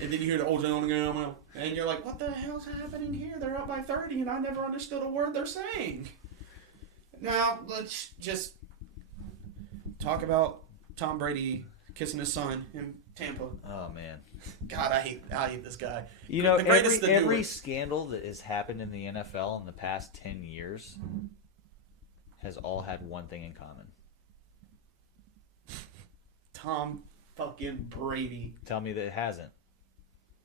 and then you hear the old gentleman, and you're like, what the hell's happening here? They're up by 30, and I never understood a word they're saying. Now, let's just talk about Tom Brady kissing his son in Tampa. Oh, man. God, I hate this guy. Every scandal that has happened in the NFL in the past 10 years has all had one thing in common. Tom fucking Brady. Tell me that it hasn't.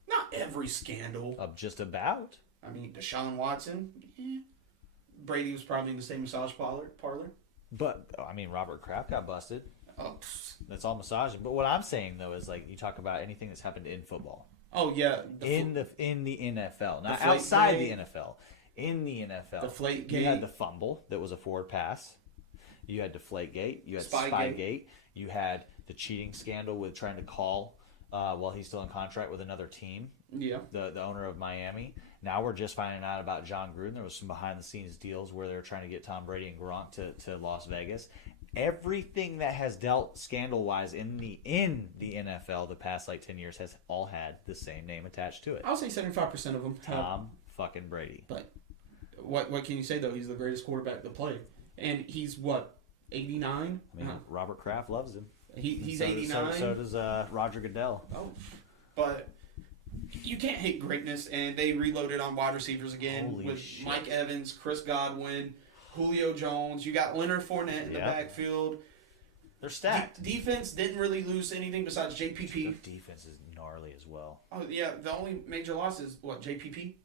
Not every scandal. Just about. I mean, Deshaun Watson. Brady was probably in the same massage parlor. But, I mean, Robert Kraft got busted. Oh, that's all massaging. But what I'm saying, though, is like you talk about anything that's happened in football. Oh, yeah. In the NFL. Not outside the NFL. In the NFL. Deflategate. You had the fumble that was a forward pass. You had Deflategate. You had Spygate. You had the cheating scandal with trying to call while he's still in contract with another team. Yeah. The owner of Miami. Now we're just finding out about John Gruden. There was some behind-the-scenes deals where they were trying to get Tom Brady and Gronk to Las Vegas. Everything that has dealt scandal-wise in the NFL the past 10 years has all had the same name attached to it. I'll say 75% of them. Tom fucking Brady. But what can you say though? He's the greatest quarterback to play, and he's what 89. I mean, Robert Kraft loves him. He's 89. So does Roger Goodell. Oh, but you can't hate greatness, and they reloaded on wide receivers again with Mike Evans, Chris Godwin, Julio Jones. You got Leonard Fournette in the backfield. They're stacked. Defense didn't really lose anything besides JPP. Their defense is gnarly as well. Oh yeah, the only major loss is what, JPP?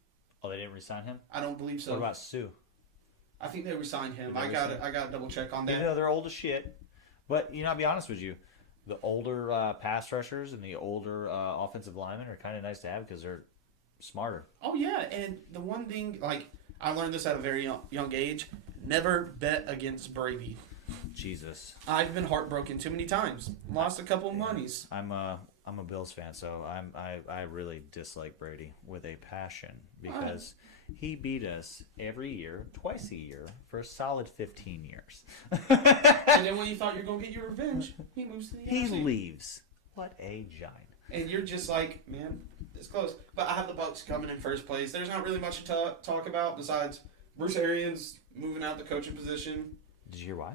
Oh, they didn't re-sign him? I don't believe so. What about Sue? I think they re-signed him. I got to double check on that. You know, they're old as shit. But I'll be honest with you, the older pass rushers and the older offensive linemen are kind of nice to have because they're smarter. Oh yeah, and the one thing I learned this at a very young age: never bet against Brady. Jesus. I've been heartbroken too many times. Lost a couple of monies. I'm a Bills fan, so I really dislike Brady with a passion because he beat us every year, twice a year, for a solid 15 years. And then when you thought you were going to get your revenge, he moves to the He NFC. leaves. What a giant. And you're just like, man, it's close. But I have the Bucs coming in first place. There's not really much to talk about besides Bruce Arians moving out the coaching position. Did you hear why?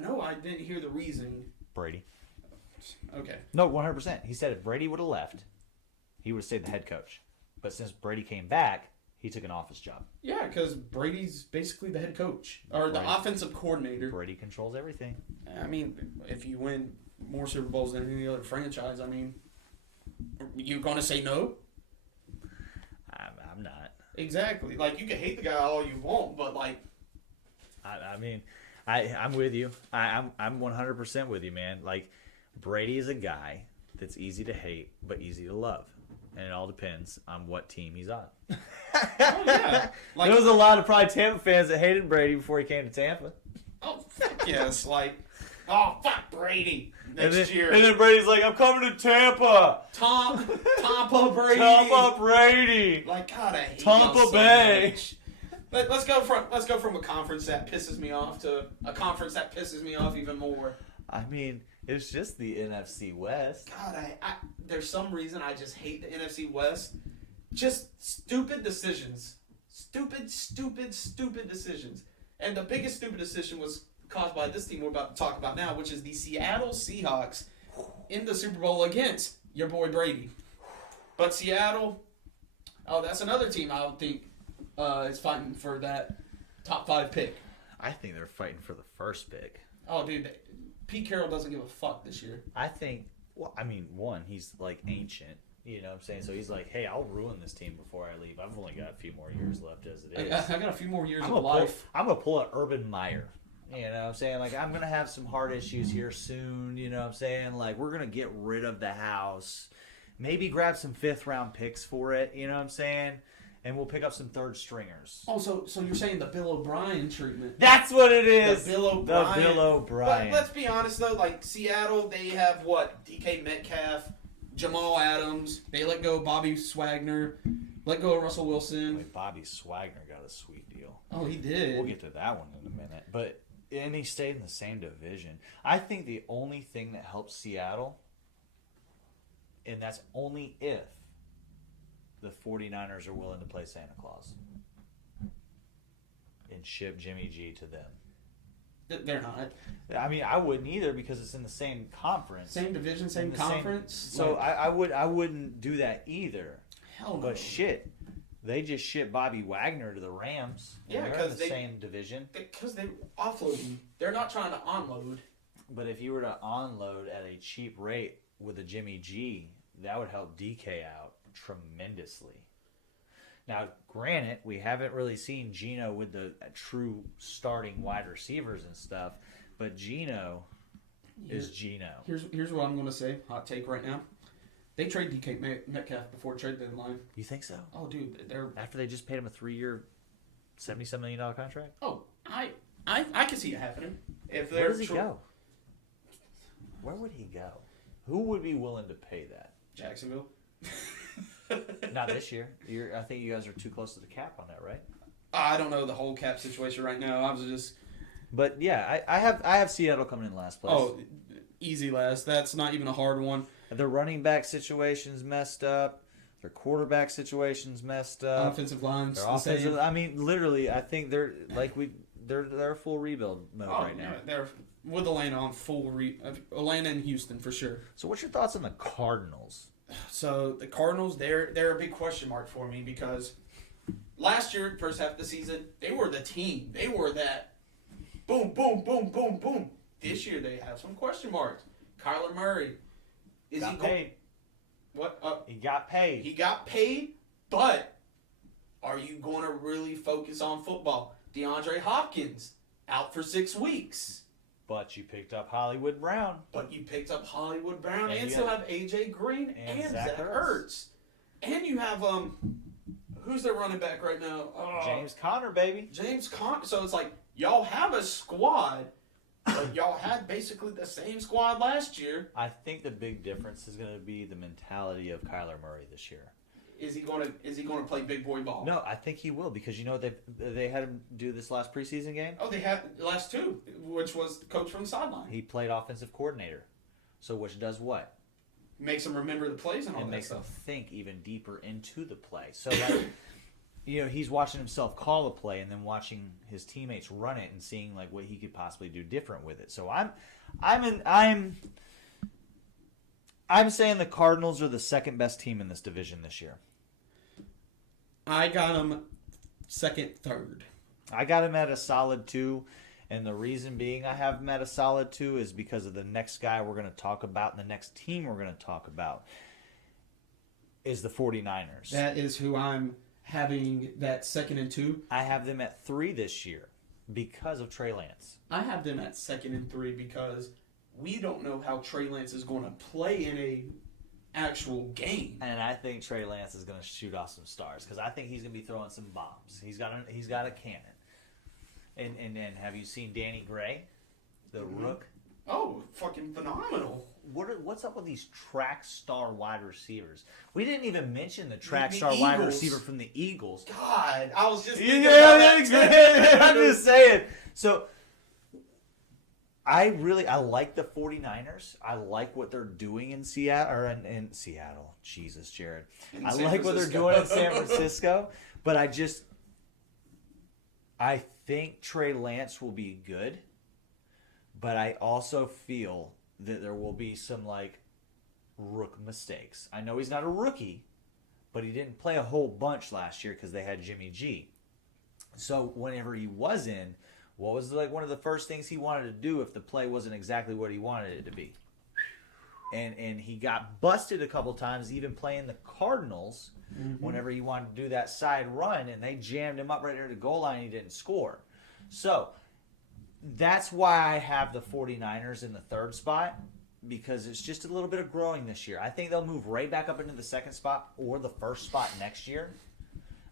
No, I didn't hear the reason. Brady. Okay. No, 100%. He said if Brady would have left, he would have stayed the head coach. But since Brady came back, he took an office job. Yeah, because Brady's basically the head coach or the offensive coordinator. Brady controls everything. I mean, if you win more Super Bowls than any other franchise. I mean, you going to say no? I'm not. Exactly. Like, you can hate the guy all you want, but, like... I mean, I'm with you. I'm 100% with you, man. Like, Brady is a guy that's easy to hate but easy to love. And it all depends on what team he's on. Oh, yeah. Like, there was a lot of probably Tampa fans that hated Brady before he came to Tampa. oh, fuck yes. Like, oh, fuck Brady next year. And then Brady's like, I'm coming to Tampa. Tampa Brady. Tampa Brady. Like, God, I hate Tampa y'all so Bay. much. Let's go from a conference that pisses me off to a conference that pisses me off even more. I mean, it's just the NFC West. God, I there's some reason I just hate the NFC West. Just stupid decisions. Stupid decisions. And the biggest stupid decision was caused by this team we're about to talk about now, which is the Seattle Seahawks in the Super Bowl against your boy Brady. But Seattle, that's another team I would think is fighting for that top 5 pick. I think they're fighting for the first pick. Oh, dude, Pete Carroll doesn't give a fuck this year. I think, well, I mean, one, he's like ancient. You know what I'm saying? So he's like, hey, I'll ruin this team before I leave. I've only got a few more years left as it is. I got a few more years of I'm life. I'm going to pull an Urban Meyer. You know what I'm saying? Like, I'm going to have some heart issues here soon. You know what I'm saying? Like, we're going to get rid of the house. Maybe grab some 5th-round picks for it. You know what I'm saying? And we'll pick up some 3rd stringers. Oh, so you're saying the Bill O'Brien treatment. That's what it is. The Bill O'Brien. The Bill O'Brien. But let's be honest, though. Like, Seattle, they have, what? DK Metcalf, Jamal Adams. They let go of Bobby Swagner. Let go of Russell Wilson. Wait, Bobby Swagner got a sweet deal. Oh, he did. We'll get to that one in a minute. And he stayed in the same division. I think the only thing that helps Seattle, and that's only if the 49ers are willing to play Santa Claus and ship Jimmy G to them. They're not. I mean, I wouldn't either because it's in the same conference. Same division, same conference. So like, I wouldn't do that either. Hell no. But shit, they just shipped Bobby Wagner to the Rams. Yeah, they're in the same division. Because they're offloading. They're not trying to onload. But if you were to onload at a cheap rate with a Jimmy G, that would help DK out tremendously. Now, granted, we haven't really seen Geno with the true starting wide receivers and stuff, but Geno is Geno. Here's what I'm going to say. Hot take right now. They trade DK Metcalf before trade deadline. You think so? Oh, dude, they're after they just paid him a 3-year, $77 million contract. Oh, I can see it happening. If Where does he go? Where would he go? Who would be willing to pay that? Jacksonville. Not this year. I think you guys are too close to the cap on that, right? I don't know the whole cap situation right now. I was just. But yeah, I have Seattle coming in last place. Oh, easy last. That's not even a hard one. Their running back situation's messed up. Their quarterback situation's messed up. Offensive lines. Their offensive. I mean, literally, I think they're a full rebuild mode right now. They're with Atlanta on full Atlanta and Houston for sure. So, what's your thoughts on the Cardinals? So the Cardinals, they're a big question mark for me because last year, first half of the season, they were the team. They were that boom, boom, boom, boom, boom. This year they have some question marks. Kyler Murray, Got paid. What? He got paid. He got paid, but are you going to really focus on football? DeAndre Hopkins out for 6 weeks. But you picked up Hollywood Brown. But you picked up Hollywood Brown and still have A.J. Green and Zach Ertz. And you have, who's their running back right now? James Conner, baby. James Conner. So it's like, y'all have a squad, but y'all had basically the same squad last year. I think the big difference is going to be the mentality of Kyler Murray this year. Is he going to play big boy ball? No, I think he will because they had him do this last preseason game. Oh, they had the last 2, which was the coach from the sideline. He played offensive coordinator, so which does what? Makes him remember the plays and all that makes stuff. him think even deeper into the play. So like, he's watching himself call a play and then watching his teammates run it and seeing like what he could possibly do different with it. So I'm saying the Cardinals are the second best team in this division this year. I got them second, third. I got him at a solid 2, And the reason being I have them at a solid 2 is because of the next guy we're going to talk about, and the next team we're going to talk about is the 49ers. That is who I'm having that 2nd and 2. I have them at 3 this year because of Trey Lance. I have them at 2nd and 3 because we don't know how Trey Lance is going to play in a actual game. And I think Trey Lance is going to shoot off some stars because I think he's going to be throwing some bombs. He's got a cannon. And have you seen Danny Gray, the Rook? Oh, fucking phenomenal. What's up with these track star wide receivers? We didn't even mention the track The star wide Eagles. receiver from the Eagles. God, I was just thinking about that too. I'm just saying. So I like the 49ers. I like what they're doing in Seattle in Seattle. Jesus, Jared. In I San like what they're Francisco. doing in San Francisco, but I think Trey Lance will be good, but I also feel that there will be some Rook mistakes. I know he's not a rookie, but he didn't play a whole bunch last year because they had Jimmy G. So whenever he was in, what was one of the first things he wanted to do if the play wasn't exactly what he wanted it to be? And he got busted a couple times, even playing the Cardinals, whenever he wanted to do that side run, and they jammed him up right there at the goal line and he didn't score. So that's why I have the 49ers in the 3rd spot, because it's just a little bit of growing this year. I think they'll move right back up into the 2nd spot or the 1st spot next year,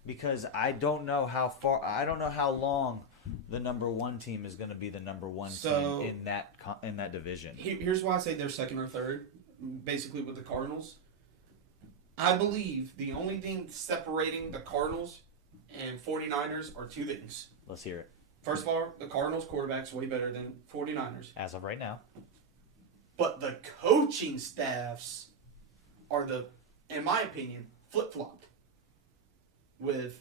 because I don't know how long the number 1 team is going to be the number 1 team in that division. Here's why I say they're 2nd or 3rd, basically with the Cardinals. I believe the only thing separating the Cardinals and 49ers are 2 things. Let's hear it. First of all, the Cardinals quarterback's way better than 49ers. As of right now. But the coaching staffs are in my opinion, flip-flopped. With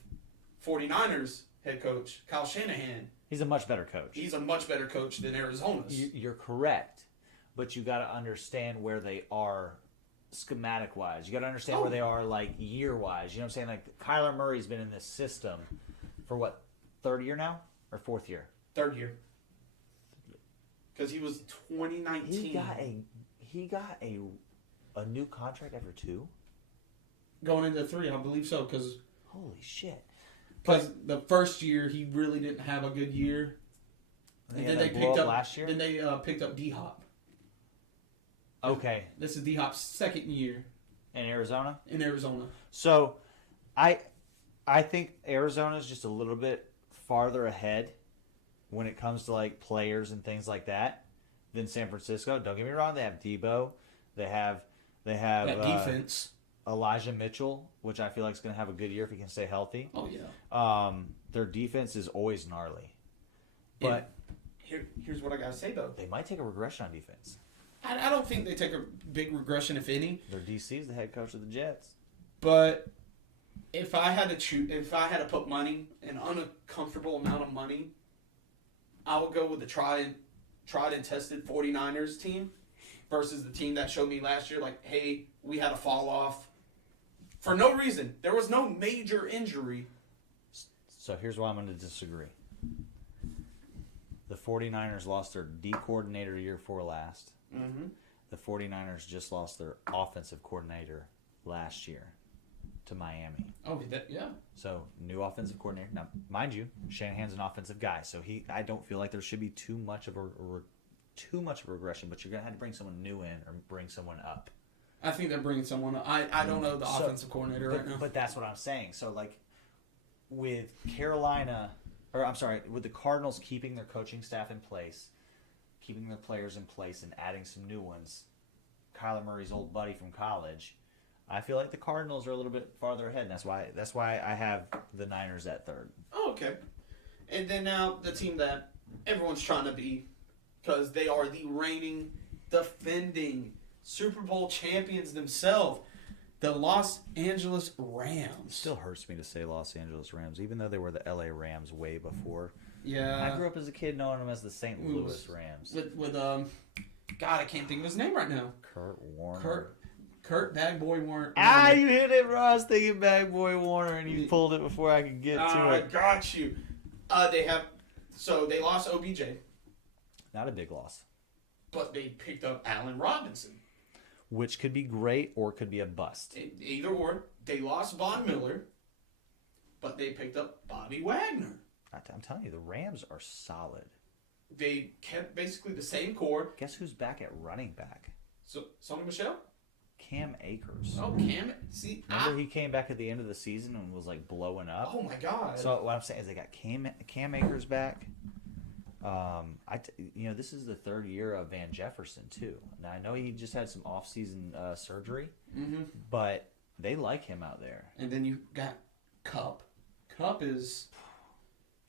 49ers head coach Kyle Shanahan. He's a much better coach. He's a much better coach than Arizona's. You're correct, but you got to understand where they are schematic-wise. You got to understand where they are year-wise. You know what I'm saying? Kyler Murray's been in this system for what, 3rd year now or 4th year? 3rd year. Because he was 2019. He got a new contract after 2. Going into 3, I believe so. Because holy shit! The first year he really didn't have a good year, and then they picked up last year. Then they picked up D-Hop. Okay, this is D-Hop's 2nd year in Arizona. So, I think Arizona's just a little bit farther ahead when it comes to players and things like that than San Francisco. Don't get me wrong; they have Debo, they have that defense. Elijah Mitchell, which I feel like is going to have a good year if he can stay healthy. Oh yeah. Their defense is always gnarly, but here's what I gotta say though: they might take a regression on defense. I don't think they take a big regression, if any. Their DC is the head coach of the Jets. But if I had to put money, an uncomfortable amount of money, I would go with the tried and tested 49ers team versus the team that showed me last year, hey, we had a fall off for no reason. There was no major injury. So here's why I'm going to disagree. The 49ers lost their D coordinator year before last. Mm-hmm. The 49ers just lost their offensive coordinator last year to Miami. Oh, yeah. So, new offensive coordinator. Now, mind you, Shanahan's an offensive guy, so I don't feel like there should be too much of a regression, but you're going to have to bring someone new in or bring someone up. I think they're bringing someone up. I don't know the offensive coordinator right now. But that's what I'm saying. So, with with the Cardinals keeping their coaching staff in place, keeping their players in place, and adding some new ones, Kyler Murray's old buddy from college, I feel like the Cardinals are a little bit farther ahead, and that's why I have the Niners at 3rd. Oh, okay. And then now the team that everyone's trying to be, because they are the reigning, defending Super Bowl champions themselves, the Los Angeles Rams. It still hurts me to say Los Angeles Rams, even though they were the LA Rams way before. Yeah. I grew up as a kid knowing them as the St. Louis Rams. With God, I can't think of his name right now. Kurt Warner. Kurt Bad Boy Warner. You hit it, bro. I was thinking Bad Boy Warner, and you pulled it before I could get to it. I got you. They lost OBJ. Not a big loss. But they picked up Allen Robinson. Which could be great or could be a bust. Either or. They lost Von Miller, but they picked up Bobby Wagner. I'm telling you, the Rams are solid. They kept basically the same core. Guess who's back at running back? So, Sony Michel? Cam Akers. Oh, Cam. See, Remember he came back at the end of the season and was like blowing up? Oh, my God. So what I'm saying is they got Cam Akers back. This is the third year of Van Jefferson too. Now I know he just had some off-season surgery, but they like him out there. And then you got Cup. Cup is...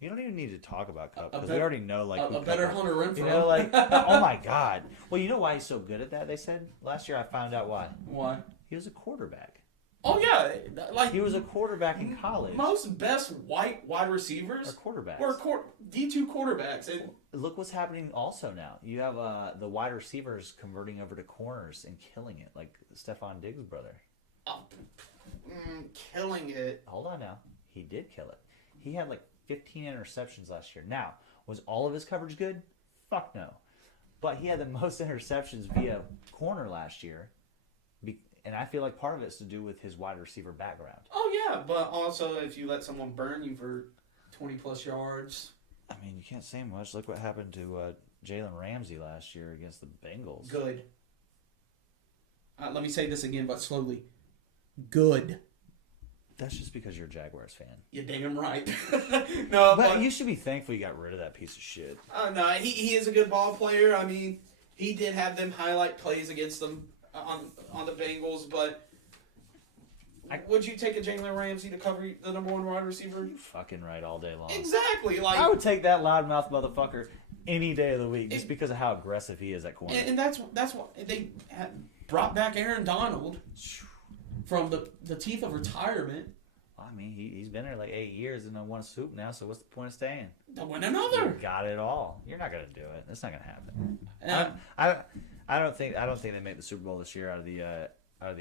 You don't even need to talk about Cup because we already know like a better Hunter Renfrow. You know, like oh my God. Well, you know why he's so good at that? They said last year. I found out why. Why? He was a quarterback. Oh yeah, like he was a quarterback in college. Most best wide receivers are quarterbacks. Were D2 quarterbacks. And look what's happening also now. You have the wide receivers converting over to corners and killing it, like Stephon Diggs' brother. Killing it. Hold on now. He did kill it. He had like 15 interceptions last year. Now, was all of his coverage good? Fuck no. But he had the most interceptions via corner last year. And I feel like part of it's to do with his wide receiver background. Oh, yeah. But also, if you let someone burn you for 20-plus yards. I mean, you can't say much. Look what happened to Jalen Ramsey last year against the Bengals. Good. Let me say this again, but slowly. Good. That's just because you're a Jaguars fan. You're damn right. No, but you should be thankful you got rid of that piece of shit. No, he is a good ball player. I mean, he did have them highlight plays against them on the Bengals, but would you take a Jalen Ramsey to cover the number one wide receiver? You fucking right all day long. Exactly. Like I would take that loudmouth motherfucker any day of the week just because of how aggressive he is at corner. And that's why they brought back Aaron Donald from the teeth of retirement. I mean, he's been there like 8 years and won a Super now, so what's the point of staying? To win another. You got it all. You're not gonna do it. It's not gonna happen. I don't think they make the Super Bowl this year out of the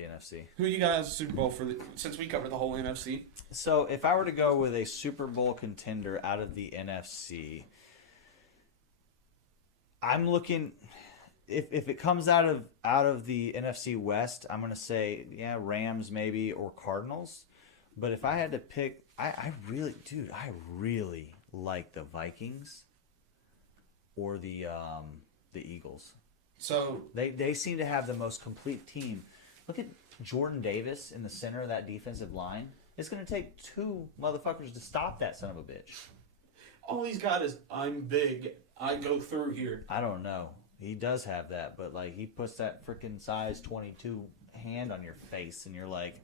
NFC. Who you got as a Super Bowl since we covered the whole NFC? So if I were to go with a Super Bowl contender out of the NFC, I'm looking. If it comes out of the NFC West, I'm gonna say Rams maybe or Cardinals. But if I had to pick, I really like the Vikings or the Eagles. So they seem to have the most complete team. Look at Jordan Davis in the center of that defensive line. It's going to take two motherfuckers to stop that son of a bitch. All he's got is I'm big. I go through here. I don't know. He does have that, but like he puts that freaking size 22 hand on your face, and you're like,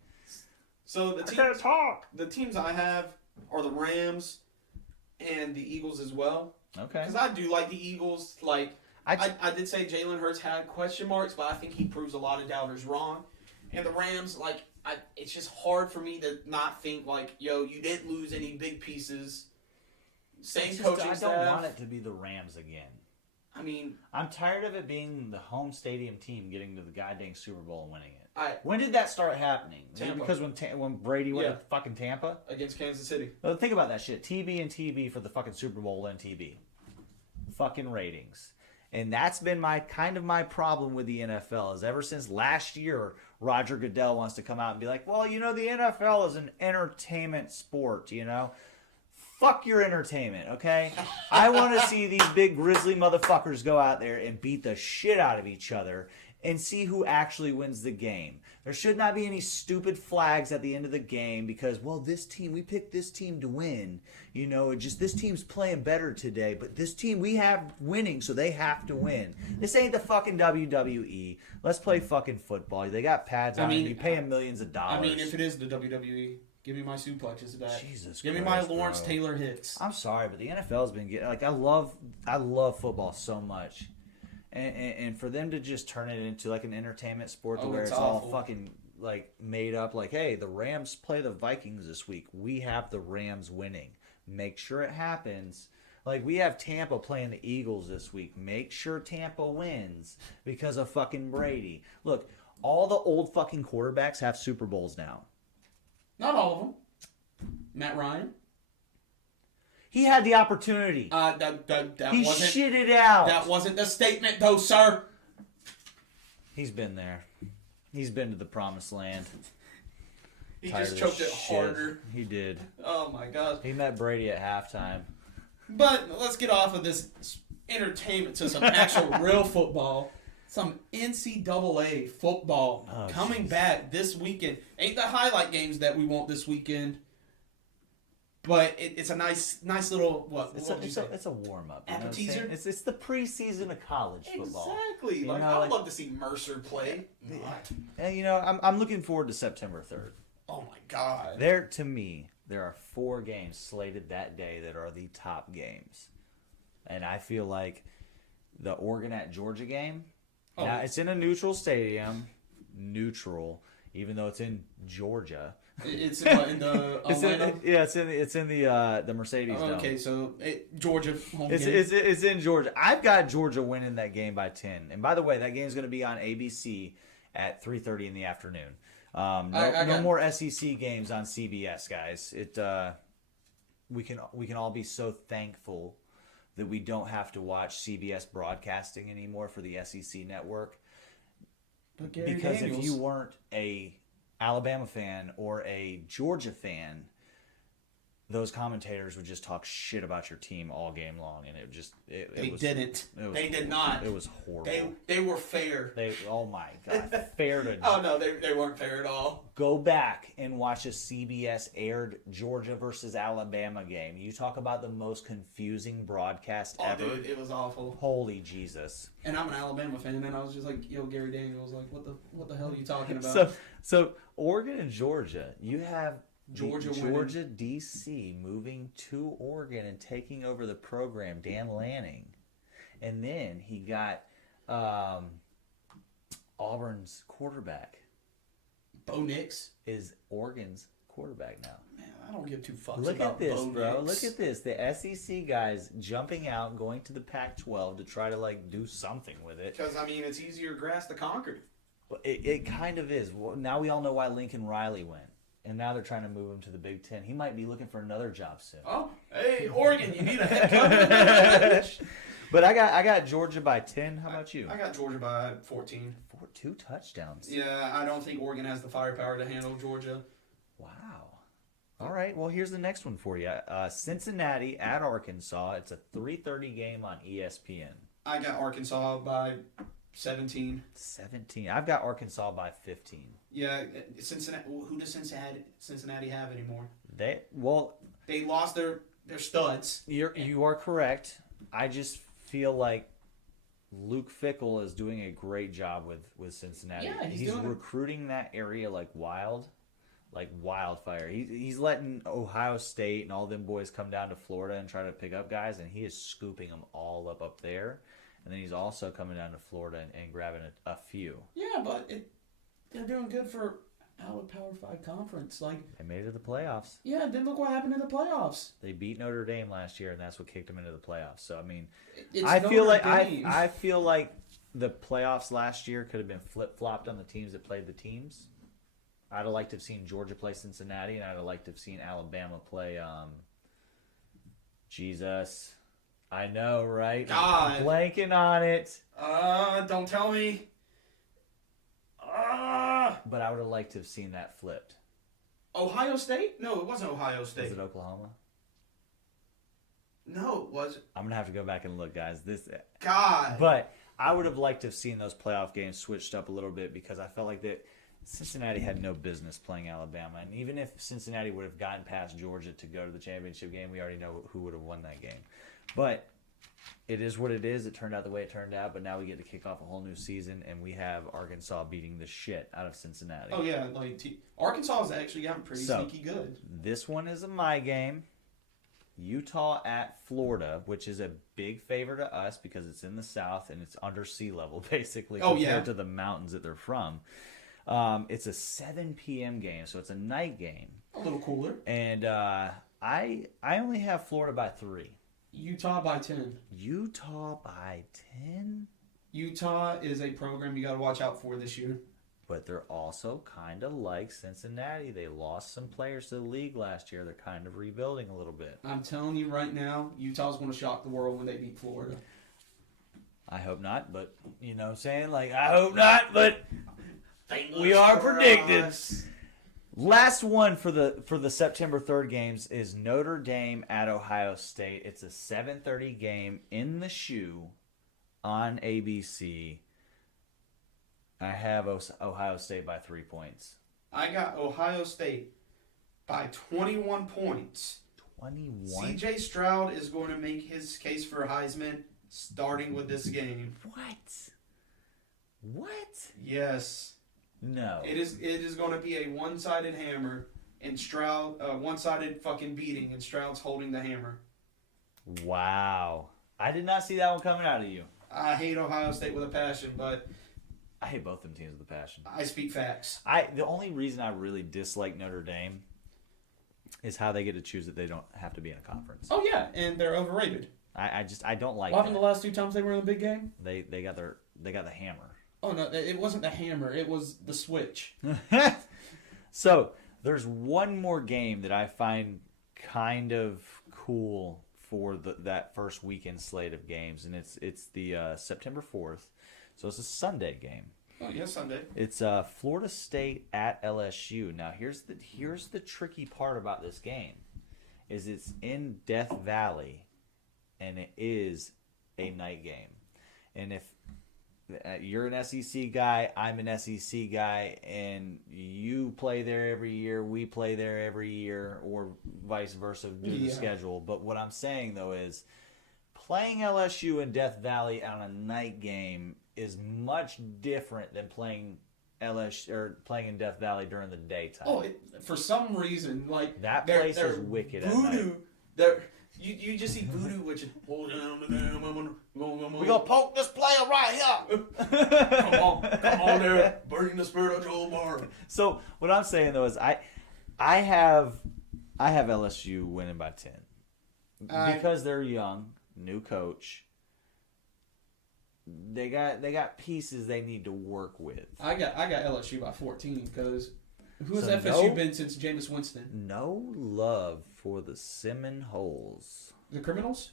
so the teams I have are the Rams and the Eagles as well. Okay. Because I do like the Eagles. Like I did say Jalen Hurts had question marks, but I think he proves a lot of doubters wrong. And the Rams, it's just hard for me to not think like, yo, you didn't lose any big pieces. Same coaching staff. I don't want it to be the Rams again. I mean, I'm tired of it being the home stadium team getting to the goddamn Super Bowl and winning it. When did that start happening? Tampa. Because when Brady went to fucking Tampa? Against Kansas City. Well, think about that shit. TB and TB for the fucking Super Bowl and TB. Fucking ratings. And that's been my problem with the NFL is ever since last year, Roger Goodell wants to come out and be like, well, the NFL is an entertainment sport, Fuck your entertainment, okay? I want to see these big grizzly motherfuckers go out there and beat the shit out of each other and see who actually wins the game. There should not be any stupid flags at the end of the game because, well, we picked this team to win. This team's playing better today, but this team we have winning, so they have to win. This ain't the fucking WWE. Let's play fucking football. They got pads on, and you pay them millions of dollars. I mean, if it is the WWE, give me my suplexes back. Jesus Give Christ, me my Lawrence Taylor hits. I'm sorry, but the NFL's been getting I love football so much. And for them to just turn it into like an entertainment sport to where it's all fucking like made up, like, hey, the Rams play the Vikings this week. We have the Rams winning. Make sure it happens. Like, we have Tampa playing the Eagles this week. Make sure Tampa wins because of fucking Brady. Look, all the old fucking quarterbacks have Super Bowls now. Not all of them. Matt Ryan. He had the opportunity. That He wasn't shit it out. that wasn't the statement, though, sir. He's been there. He's been to the promised land. He Tired just of choked this it shit. harder. He did. Oh my gosh. He met Brady at halftime. But let's get off of this entertainment to some actual real football. Some NCAA football coming back this weekend. Ain't the highlight games that we want this weekend, but it's a nice little It's a warm up. Appetizer? It's the preseason of college football. Exactly. You Like know, I would like- love to see Mercer play. And I'm looking forward to September 3rd. Oh my God. To me, there are 4 games slated that day that are the top games. And I feel like the Oregon at Georgia game, now it's in a neutral stadium. Neutral, even though it's in Georgia. It's in the Atlanta. It's in the Mercedes Dome. Okay, so Georgia home game. It's in Georgia. I've got Georgia winning that game by 10. And by the way, that game's going to be on ABC at 3:30 in the afternoon. No more SEC games on CBS, guys. We can all be so thankful that we don't have to watch CBS broadcasting anymore for the SEC network. But Gary Because Daniels, if you weren't a Alabama fan or a Georgia fan, those commentators would just talk shit about your team all game long, and they did not. It was horrible. They were fair. Oh my God, fair to Oh no, they weren't fair at all. go back and watch a CBS aired Georgia versus Alabama game. You talk about the most confusing broadcast Oh ever. dude, it was awful. Holy Jesus! And I'm an Alabama fan, and I was just like, yo, Gary Daniels, like, what the hell are you talking about? So Oregon and Georgia, you have Georgia DC moving to Oregon and taking over the program, Dan Lanning. And then he got Auburn's quarterback Bo Nix is Oregon's quarterback now. Man, I don't give two fucks Look about at this, Bo bro. Nix. Look at this. The SEC guys jumping out, going to the Pac-12 to try to do something with it. Because I mean, it's easier grass to conquer. It kind of is. Well, now we all know why Lincoln Riley went. And now they're trying to move him to the Big Ten. He might be looking for another job soon. Oh, hey, Oregon, you need a head coach. But I got Georgia by 10. How about you? I got Georgia by 14. 2 touchdowns. Yeah, I don't think Oregon has the firepower to handle Georgia. Wow. All right. Well, here's the next one for you. Cincinnati at Arkansas. It's a 3:30 game on ESPN. I got Arkansas by 17. 17. I've got Arkansas by 15. Yeah, Cincinnati. Who does Cincinnati have anymore? They lost their studs. You are correct. I just feel like Luke Fickell is doing a great job with Cincinnati. Yeah, he's doing recruiting that area like wildfire. He's letting Ohio State and all them boys come down to Florida and try to pick up guys, and he is scooping them all up there. And then he's also coming down to Florida and grabbing a few. Yeah, but they're doing good for out of Power 5 conference. Like, They made it to the playoffs. yeah, then look what happened in the playoffs. They beat Notre Dame last year, and that's what kicked them into the playoffs. So I mean, It's I feel Notre like Dame. I feel like the playoffs last year could have been flip flopped on the teams that played the teams. I'd have liked to have seen Georgia play Cincinnati, and I'd have liked to have seen Alabama play. Jesus, I know, right? God. I'm blanking on it. Don't tell me. But I would have liked to have seen that flipped. Ohio State? No, it wasn't Ohio State. Was it Oklahoma? No, it wasn't. I'm gonna have to go back and look, guys. God. But I would have liked to have seen those playoff games switched up a little bit because I felt like that Cincinnati had no business playing Alabama. And even if Cincinnati would have gotten past Georgia to go to the championship game, we already know who would have won that game. But it is what it is. It turned out the way it turned out, but now we get to kick off a whole new season, and we have Arkansas beating the shit out of Cincinnati. Oh, yeah. Arkansas has actually gotten pretty sneaky good. This one is a my game. Utah at Florida, which is a big favor to us because it's in the South and it's under sea level, basically, compared to the mountains that they're from. It's a 7 p.m. game, so it's a night game. A little cooler. And I only have Florida by 3. Utah by 10. Utah by 10? Utah is a program you got to watch out for this year. But they're also kind of like Cincinnati. They lost some players to the league last year. They're kind of rebuilding a little bit. I'm telling you right now, Utah's going to shock the world when they beat Florida. I hope not, but you know what I'm saying? Like, I hope not, but we are predicted. Last one for the September 3rd games is Notre Dame at Ohio State. It's a 7:30 game in the shoe on ABC. I have Ohio State by 3 points. I got Ohio State by 21 points. 21? CJ Stroud is going to make his case for Heisman starting with this game. What? Yes. No. It is going to be a one-sided hammer and Stroud, one-sided fucking beating, and Stroud's holding the hammer. Wow. I did not see that one coming out of you. I hate Ohio State with a passion, but I hate both them teams with a passion. I speak facts. The only reason I really dislike Notre Dame is how they get to choose that they don't have to be in a conference. Oh yeah, and they're overrated. I don't like What happened that. the last 2 times they were in the big game? They got the hammer. Oh no, it wasn't the hammer. It was the switch. So there's one more game that I find kind of cool for that first weekend slate of games, and it's the September 4th. So it's a Sunday game. Oh yeah, Sunday. It's Florida State at LSU. Now here's the tricky part about this game, is it's in Death Valley, and it is a night game. And if you're an SEC guy, I'm an SEC guy, and you play there every year, we play there every year, or vice versa due to the schedule. But what I'm saying though is, playing LSU in Death Valley on a night game is much different than playing LSU or playing in Death Valley during the daytime. Oh, for some reason, like that place is wicked at night. You just see voodoo, which is hold down the damn. We gonna poke this player right here. Come on there, burning the spirit of Joel Barr. So what I'm saying though is I have LSU winning by 10 because they're young, new coach. They got pieces they need to work with. I got LSU by 14 because who has So FSU been since Jameis Winston? No love for the Seminoles. The Criminals?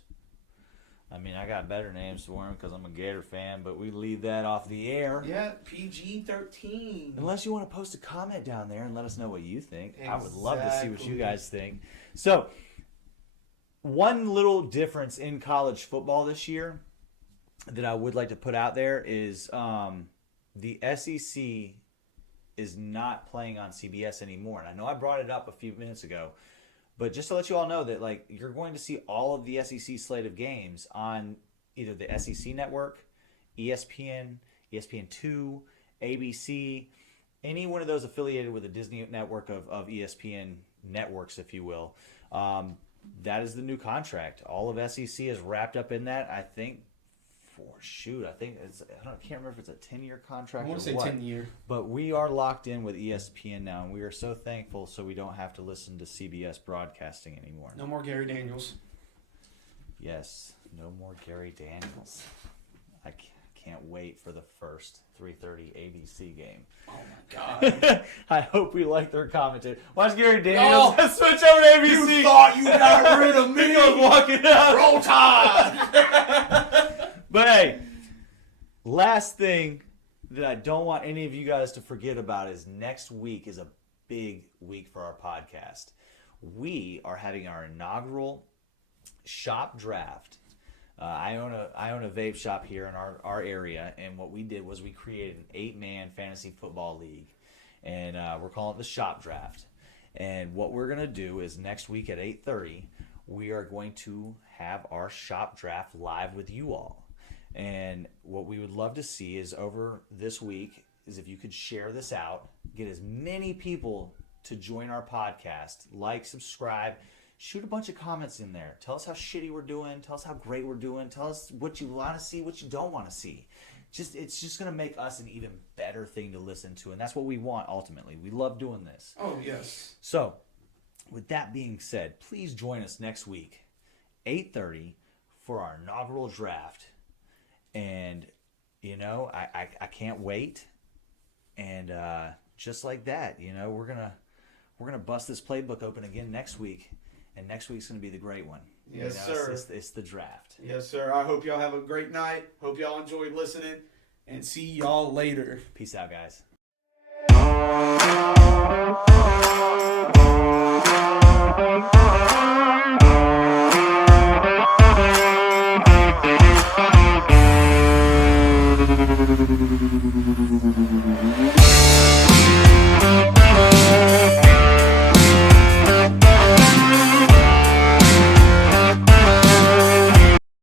I mean, I got better names for them because I'm a Gator fan, but we leave that off the air. Yeah, PG-13. Unless you want to post a comment down there and let us know what you think. I would love to see what you Exactly. guys think. So, one little difference in college football this year that I would like to put out there is the SEC is not playing on CBS anymore. And I know I brought it up a few minutes ago, but just to let you all know that like you're going to see all of the SEC slate of games on either the SEC network, ESPN, ESPN2, ABC, any one of those affiliated with the Disney network of ESPN networks, if you will. That is the new contract. All of SEC is wrapped up in that. I think I can't remember if it's a 10-year contract. I want or to say what. 10 year. But we are locked in with ESPN now, and we are so thankful so we don't have to listen to CBS broadcasting anymore. No more Gary Daniels. Yes, no more Gary Daniels. I can't wait for the first 3:30 ABC game. Oh my God. I hope we like their commentary. Watch Gary Daniels switch over to ABC. You thought you got rid of me. He goes walking up. Roll Tide. But hey, last thing that I don't want any of you guys to forget about is next week is a big week for our podcast. We are having our inaugural shop draft. I own a vape shop here in our area, and what we did was we created an 8-man fantasy football league, and we're calling it the shop draft. And what we're gonna do is next week at 8:30, we are going to have our shop draft live with you all. And what we would love to see is over this week is if you could share this out, get as many people to join our podcast, like, subscribe, shoot a bunch of comments in there. Tell us how shitty we're doing. Tell us how great we're doing. Tell us what you want to see, what you don't want to see. It's just going to make us an even better thing to listen to. And that's what we want ultimately. We love doing this. Oh, yes. So, with that being said, please join us next week, 8:30, for our inaugural draft. And, you know, I can't wait. And just like that, we're gonna bust this playbook open again next week, and next week's gonna be the great one. Yes, sir. It's the draft. Yes, sir. I hope y'all have a great night. Hope y'all enjoyed listening, and see y'all later. Peace out, guys. Thank you.